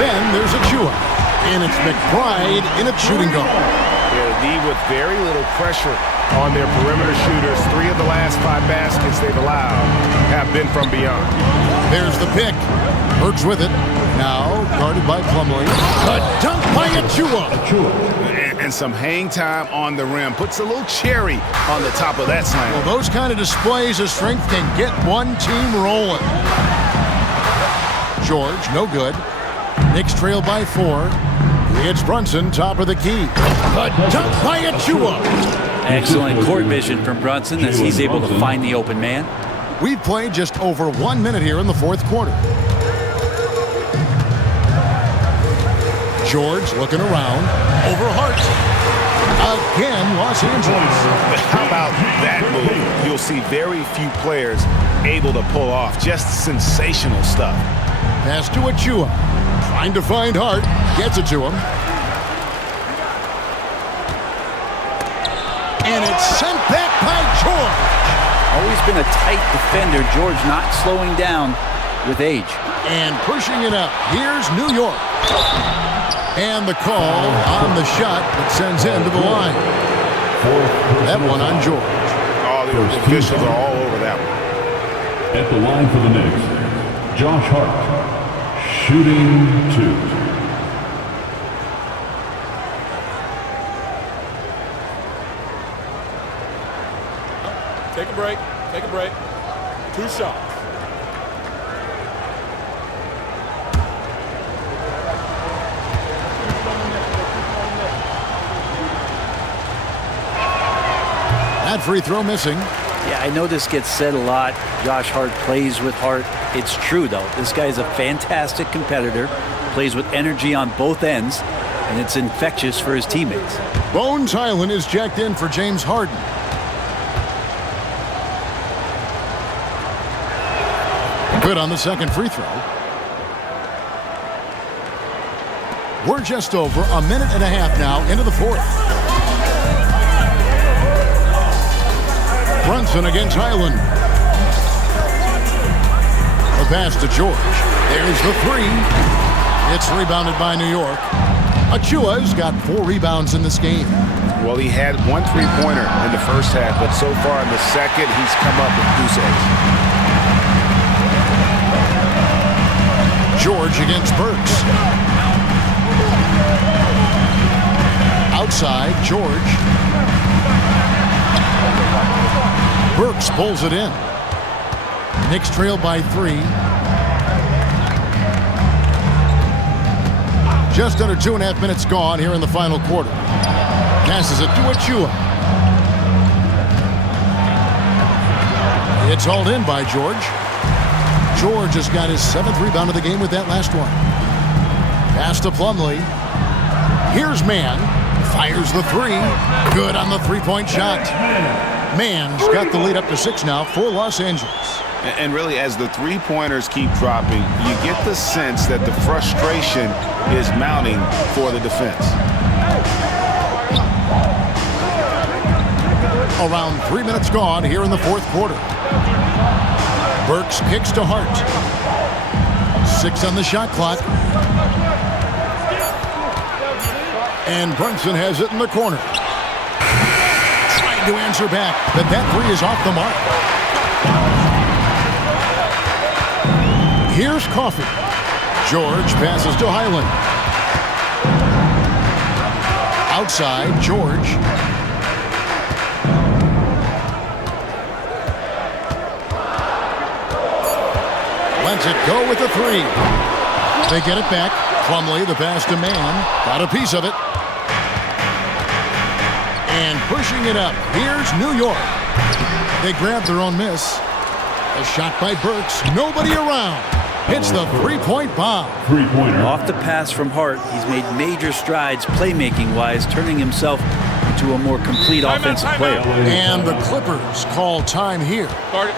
Then there's Achua. And it's McBride in at shooting guard. Yeah, the D with very little pressure on their perimeter shooters. 3 of the last 5 baskets they've allowed have been from beyond. There's the pick. Burks with it. Now guarded by Plumlee. A dunk by Achua. And some hang time on the rim. Puts a little cherry on the top of that slam. Well, those kind of displays of strength can get one team rolling. George, no good. Knicks trail by 4. It's Brunson, top of the key. A dunk by Achua. Excellent court vision from Brunson as he's able to find the open man. We've played just over 1 minute here in the 4th quarter. George looking around. Over Hart. Again, Los Angeles. How about that move? You'll see very few players able to pull off. Just sensational stuff. Pass to Achua. Trying to find Hart. Gets it to him. And it's sent back by George. Always been a tight defender. George not slowing down with age. And pushing it up. Here's New York. And the call on the shot that sends him to the line. That one on George. Oh, the officials are all over that one. At the line for the Knicks, Josh Hart, shooting 2. Take a break. Take a break. 2 shots. That free throw missing. Yeah, I know this gets said a lot. Josh Hart plays with heart. It's true, though. This guy's a fantastic competitor, plays with energy on both ends, and it's infectious for his teammates. Bones Highland is jacked in for James Harden. Good on the second free throw. We're just over a minute and a half now into the 4th. Brunson against Highland. The pass to George. There's the 3. It's rebounded by New York. Achua's got 4 rebounds in this game. Well, he had 1 3-pointer in the first half, but so far in the second, he's come up with goose eggs. George against Burks. Outside, George. Burks pulls it in. Knicks trail by 3. Just under 2.5 minutes gone here in the final quarter. Passes it to Achua. It's hauled in by George. George has got his 7th rebound of the game with that last one. Pass to Plumlee. Here's Mann. Fires the 3. Good on the 3-point shot. Mann's got the lead up to 6 now for Los Angeles. And really, as the 3-pointers keep dropping, you get the sense that the frustration is mounting for the defense. Around 3 minutes gone here in the fourth quarter. Burks kicks to Hart. 6 on the shot clock. And Brunson has it in the corner. Trying to answer back, but that three is off the mark. Here's Coffey. George passes to Highland. Outside, George. Lets it go with a three. They get it back. Plumlee, the pass to Mann. Got a piece of it. And pushing it up. Here's New York. They grab their own miss. A shot by Burks. Nobody around. Hits the three-point bomb. Three-pointer. Off the pass from Hart, he's made major strides playmaking-wise, turning himself into a more complete offensive player. And the Clippers call time here. Start it.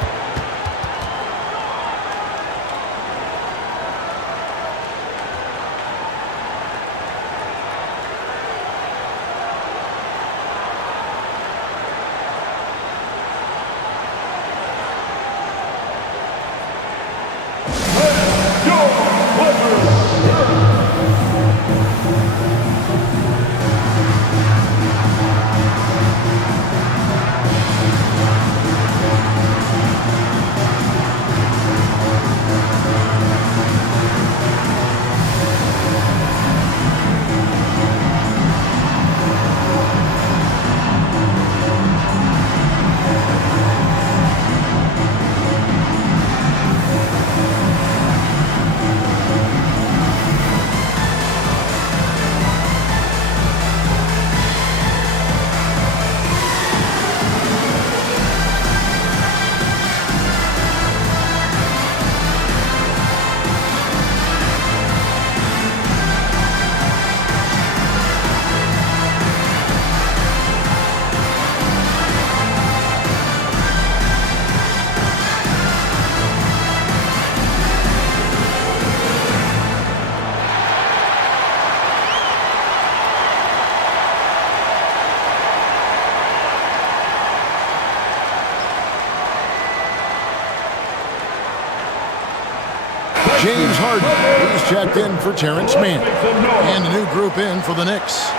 James Harden. He's checked in for Terrence Mann. And a new group in for the Knicks.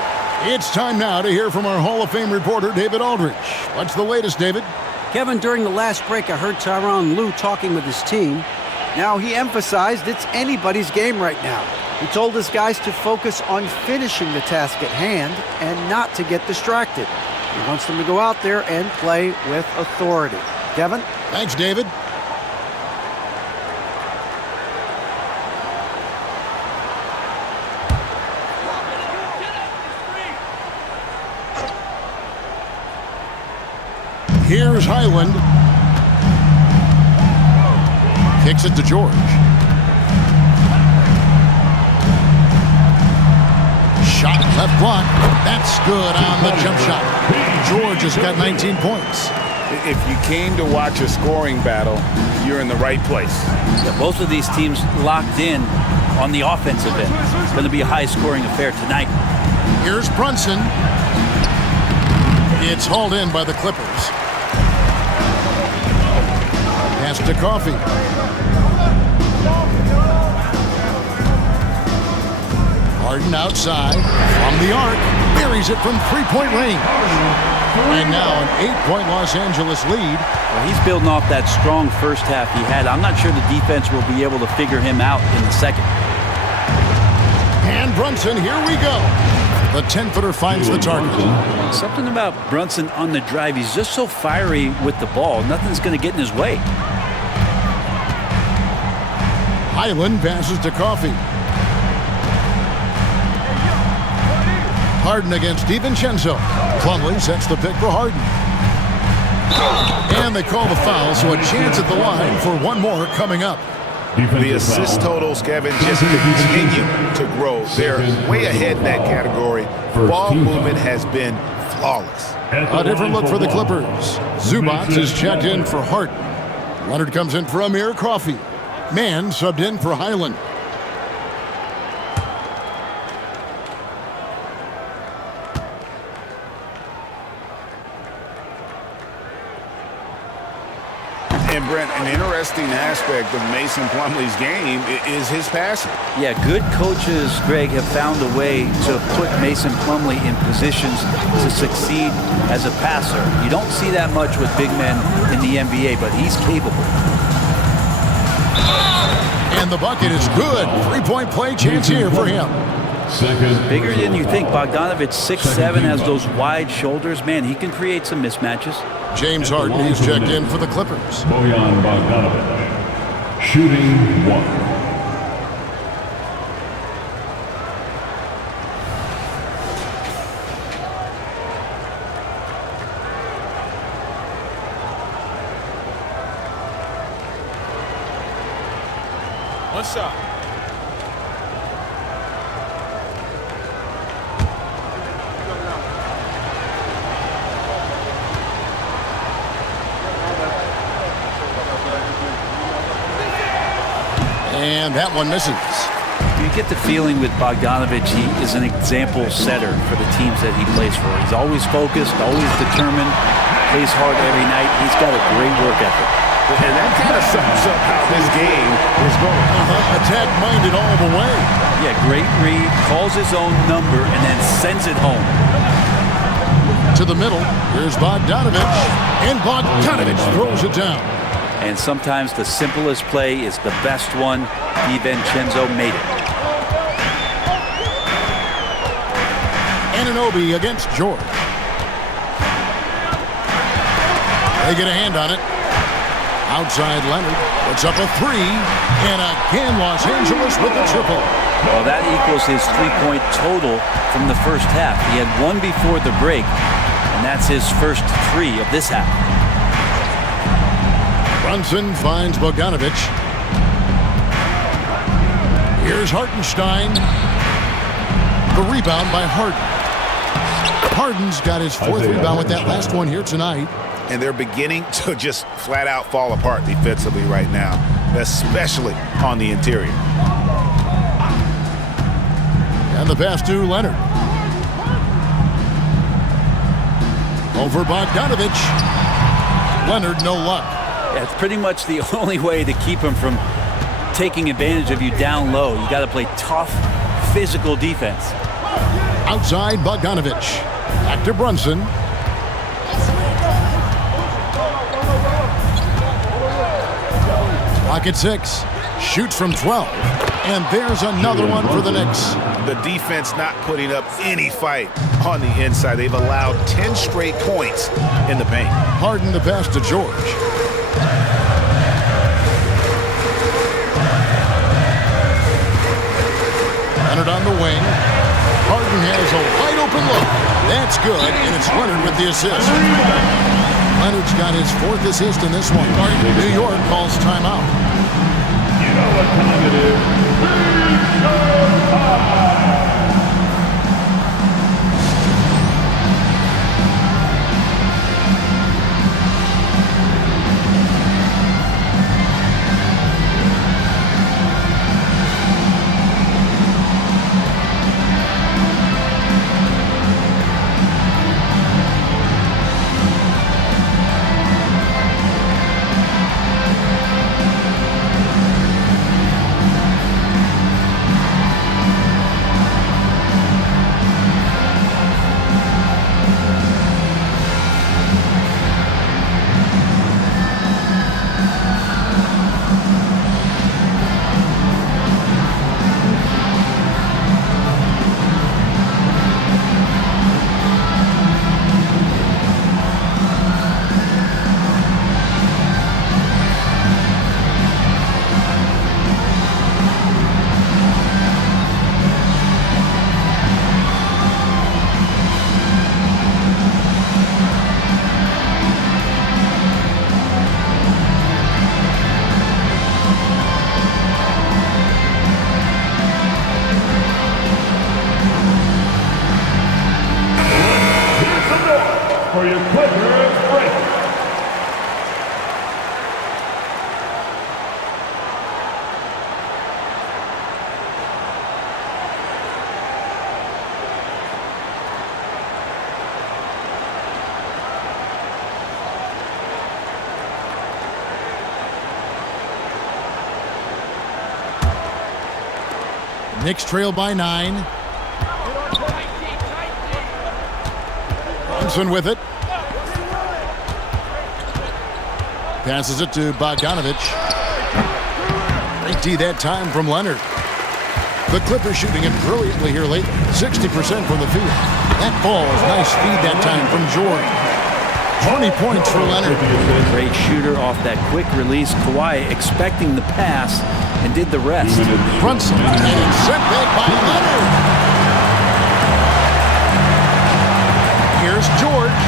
It's time now to hear from our Hall of Fame reporter, David Aldridge. What's the latest, David? Kevin, during the last break, I heard Tyronn Lue talking with his team. Now, he emphasized it's anybody's game right now. He told his guys to focus on finishing the task at hand and not to get distracted. He wants them to go out there and play with authority. Kevin? Thanks, David. Here's Highland. Kicks it to George. Shot left block. That's good on the jump shot. George has got 19 points. If you came to watch a scoring battle, you're in the right place. Yeah, both of these teams locked in on the offensive end. It's going to be a high-scoring affair tonight. Here's Brunson. It's hauled in by the Clippers. Pass to Coffey. Harden outside from the arc. Buries it from three-point range. And now an 8-point Los Angeles lead. Well, he's building off that strong first half he had. I'm not sure the defense will be able to figure him out in the second. And Brunson, here we go. The 10-footer finds the target. Something about Brunson on the drive. He's just so fiery with the ball. Nothing's going to get in his way. Highland passes to Coffey. Harden against DiVincenzo. Plumlee sets the pick for Harden. And they call the foul, so a chance at the line for one more coming up. The assist totals, Kevin, just continue to grow. They're way ahead in that category. Ball movement has been flawless. A different look for the Clippers. Zubac is checked in for Hart. Leonard comes in for Amir Coffey. Mann subbed in for Highland. And Brent, an interesting aspect of Mason Plumlee's game is his passing. Yeah, good coaches, Greg, have found a way to put Mason Plumlee in positions to succeed as a passer. You don't see that much with big men in the NBA, but he's capable. And the bucket is good. Three-point play chance here for him. Bigger than you think. Bogdanovich, 6'7", has those wide shoulders. Man, he can create some mismatches. James Harden is checked in for the Clippers. Bojan Bogdanovic, shooting 1. One shot. And that one misses. You get the feeling with Bogdanovich, he is an example setter for the teams that he plays for. He's always focused, always determined, plays hard every night. He's got a great work ethic. And that kind of sums up how this game is going. Attack-minded all the way. Yeah, great read, calls his own number, and then sends it home. To the middle, here's Bogdanovich. And Bogdanovich throws it down. And sometimes the simplest play is the best one. DiVincenzo made it. Anunoby against George. They get a hand on it. Outside Leonard. Puts up a three. And again, Los Angeles with the triple. Well, that equals his three-point total from the first half. He had one before the break, and that's his first three of this half. Brunson finds Bogdanovich. Here's Hartenstein. The rebound by Harden. Harden's got his fourth rebound with that last one here tonight. And they're beginning to just flat out fall apart defensively right now, especially on the interior. And the pass to Leonard. Over Bogdanovich. Leonard, no luck. Yeah, it's pretty much the only way to keep him from taking advantage of you down low. You got to play tough, physical defense. Outside Bogdanovich. Back to Brunson. Clock at 6. Shoots from 12. And there's another one for the Knicks. The defense not putting up any fight on the inside. They've allowed 10 straight points in the paint. Harden the pass to George. Leonard on the wing. Harden has a wide open look. That's good, and it's Leonard with the assist. Leonard's got his fourth assist in this one. New York calls timeout. You know what time it is. For your Clippers break. Knicks trail by 9. Brunson with it. Passes it to Bogdanovich. Great D that time from Leonard. The Clippers shooting it brilliantly here late. 60% from the field. That ball is nice feed that time from George. 20 points for Leonard. Great shooter off that quick release. Kawhi expecting the pass and did the rest. Brunson, and it's sent back by Leonard. Here's George.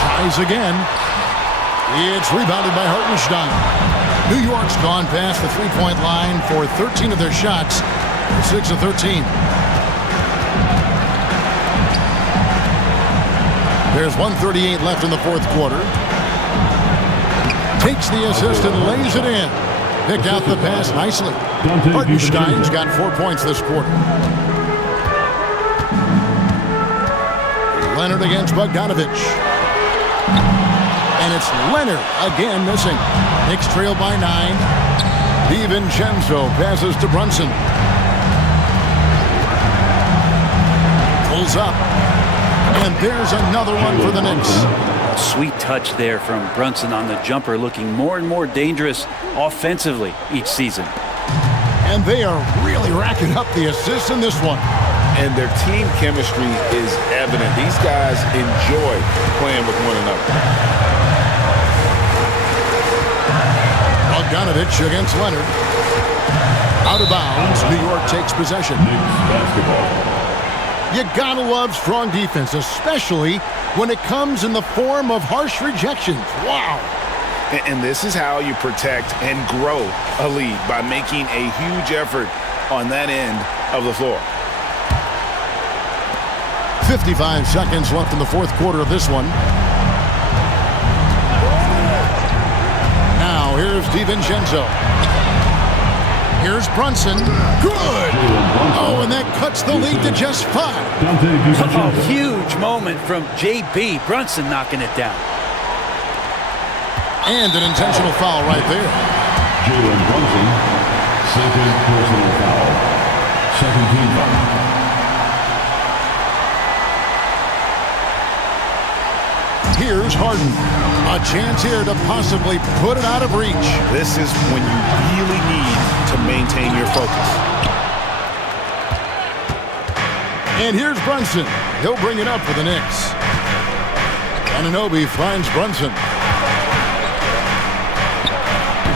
Tries again. It's rebounded by Hartenstein. New York's gone past the three-point line for 13 of their shots. 6 of 13. There's 1:38 left in the fourth quarter. Takes the assist and lays it in. Picked out the pass nicely. Hartenstein's got 4 points this quarter. Leonard against Bogdanovich. And it's Leonard again missing. Knicks trail by 9. DiVincenzo passes to Brunson. Pulls up. And there's another one for the Knicks. Sweet touch there from Brunson on the jumper, looking more and more dangerous offensively each season. And they are really racking up the assists in this one. And their team chemistry is evident. These guys enjoy playing with one another. Bogdanovich against Leonard. Out of bounds. New York takes possession. You gotta love strong defense, especially when it comes in the form of harsh rejections. Wow. And this is how you protect and grow a lead, by making a huge effort on that end of the floor. 55 seconds left in the fourth quarter of this one. Now here's DiVincenzo. Here's Brunson. Good! Oh, and that cuts the lead to just 5. Oh, huge moment from JB. Brunson knocking it down. And an intentional foul right there. Jalen Brunson, second personal foul. Second team foul. Here's Harden. A chance here to possibly put it out of reach. This is when you really need to maintain your focus. And here's Brunson. He'll bring it up for the Knicks. Anunoby finds Brunson.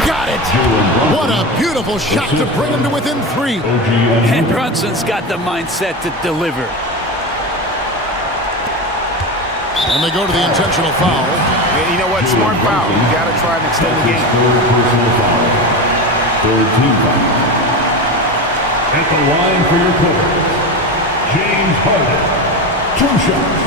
Got it! What a beautiful shot to bring him to within 3. And Brunson's got the mindset to deliver. And they go to the intentional foul. Yeah, you know what? Smart foul. You got to try and extend the game. Third personal foul. Third team foul. At the line for your Clippers, James Harden. 2 shots.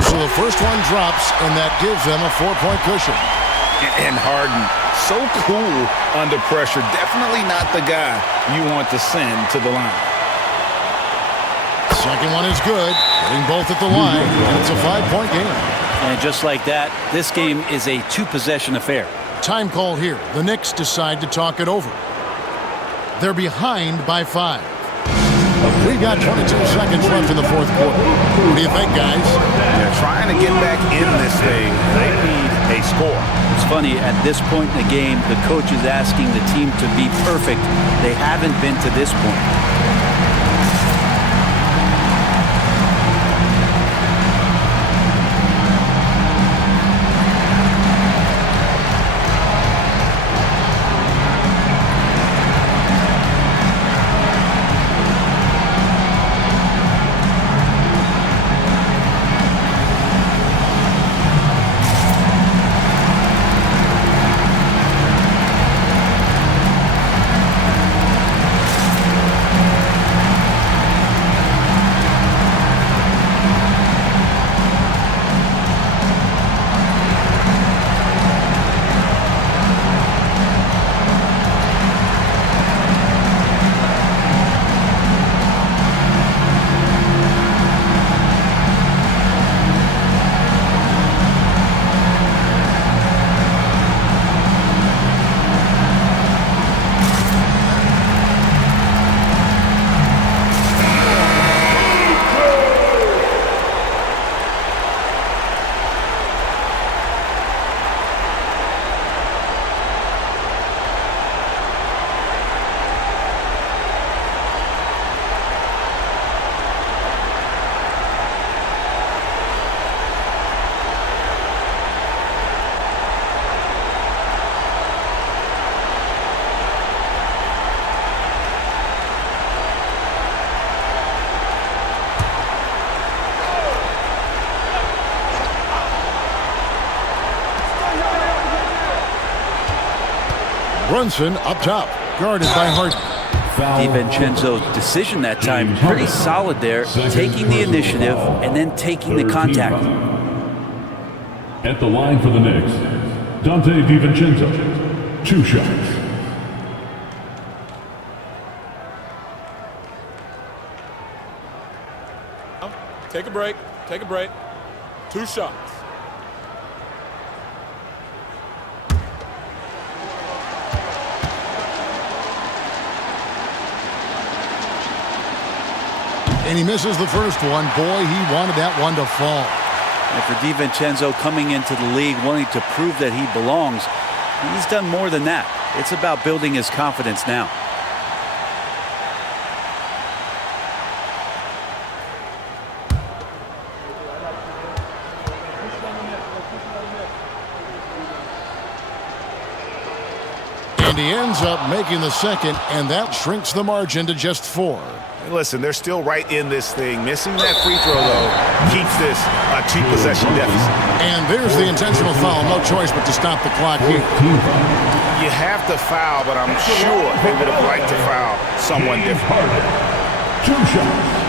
So the first one drops, and that gives them a 4-point cushion. And Harden, so cool under pressure. Definitely not the guy you want to send to the line. Second one is good. Getting both at the line. And it's a 5-point game. And just like that, this game is a 2-possession affair. Time called here. The Knicks decide to talk it over. They're behind by 5. We've got 22 seconds left in the fourth quarter. What do you think, guys? They're trying to get back in this thing. They need a score. It's funny, at this point in the game, the coach is asking the team to be perfect. They haven't been to this point. Brunson up top, guarded by Harden. DiVincenzo's decision that time, pretty solid there, taking the initiative and then taking the contact. At the line for the Knicks, Dante DiVincenzo, 2 shots. Take a break. Take a break. 2 shots. And he misses the first one. Boy, he wanted that one to fall. And for DiVincenzo coming into the league wanting to prove that he belongs, he's done more than that. It's about building his confidence now. And he ends up making the second, and that shrinks the margin to just 4. Listen, they're still right in this thing. Missing that free throw, though, keeps this a 2-possession deficit. And there's the intentional foul. No choice but to stop the clock here. You have to foul, but I'm sure they would have liked to foul someone different. 2 shots.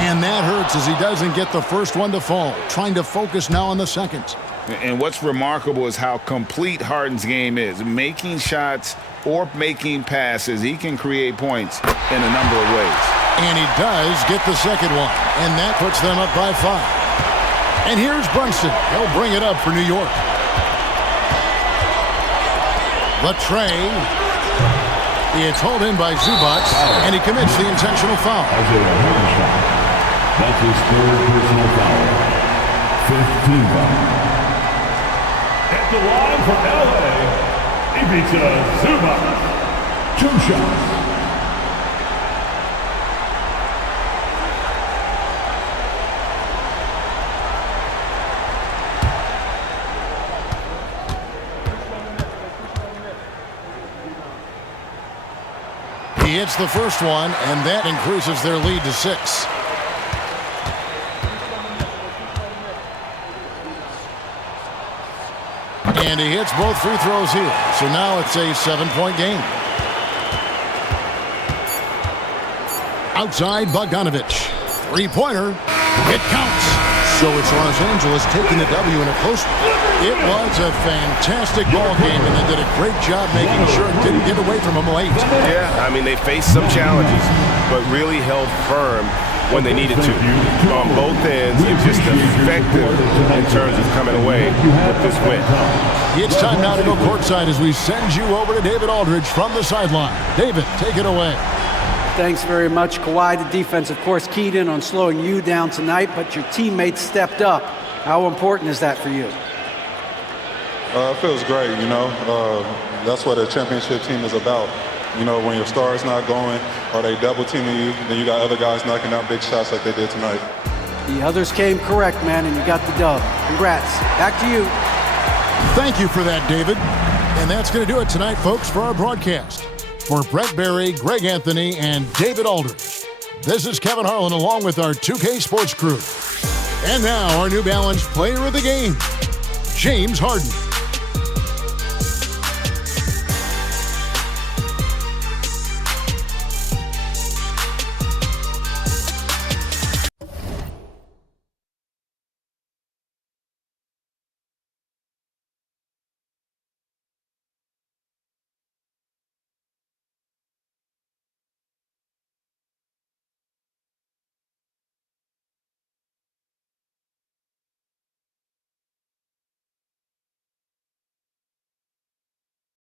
And that hurts as he doesn't get the first one to fall. Trying to focus now on the second. And what's remarkable is how complete Harden's game is. Making shots or making passes, he can create points in a number of ways. And he does get the second one. And that puts them up by 5. And here's Brunson. He'll bring it up for New York. The tray. It's hauled in by Zubac, and he commits the intentional foul. That's his 3rd personal foul. 5th team foul. At the line for LA, Ivica Zubac, 2 shots. He hits the first one, and that increases their lead to 6. And he hits both free throws here. So now it's a 7-point game. Outside, Bogdanovich. 3-pointer. It counts. So it's Los Angeles taking the W in a close one. It was a fantastic ball game, and they did a great job making sure it didn't get away from them late. Yeah, I mean, they faced some challenges, but really held firm when they needed to on both ends, and just effective in terms of coming away with this win. It's time now to go courtside as we send you over to David Aldridge from the sideline. David, take it away. Thanks very much, Kawhi. The defense, of course, keyed in on slowing you down tonight, but your teammates stepped up. How important is that for you? It feels great, you know. That's what a championship team is about. You know, when your star's not going or they double teaming you, then you got other guys knocking out big shots like they did tonight. The others came correct, man, and you got the dub. Congrats. Back to you. Thank you for that, David. And that's going to do it tonight, folks, for our broadcast. For Brett Berry, Greg Anthony, and David Aldridge, this is Kevin Harlan along with our 2K Sports crew. And now our New Balance player of the game, James Harden.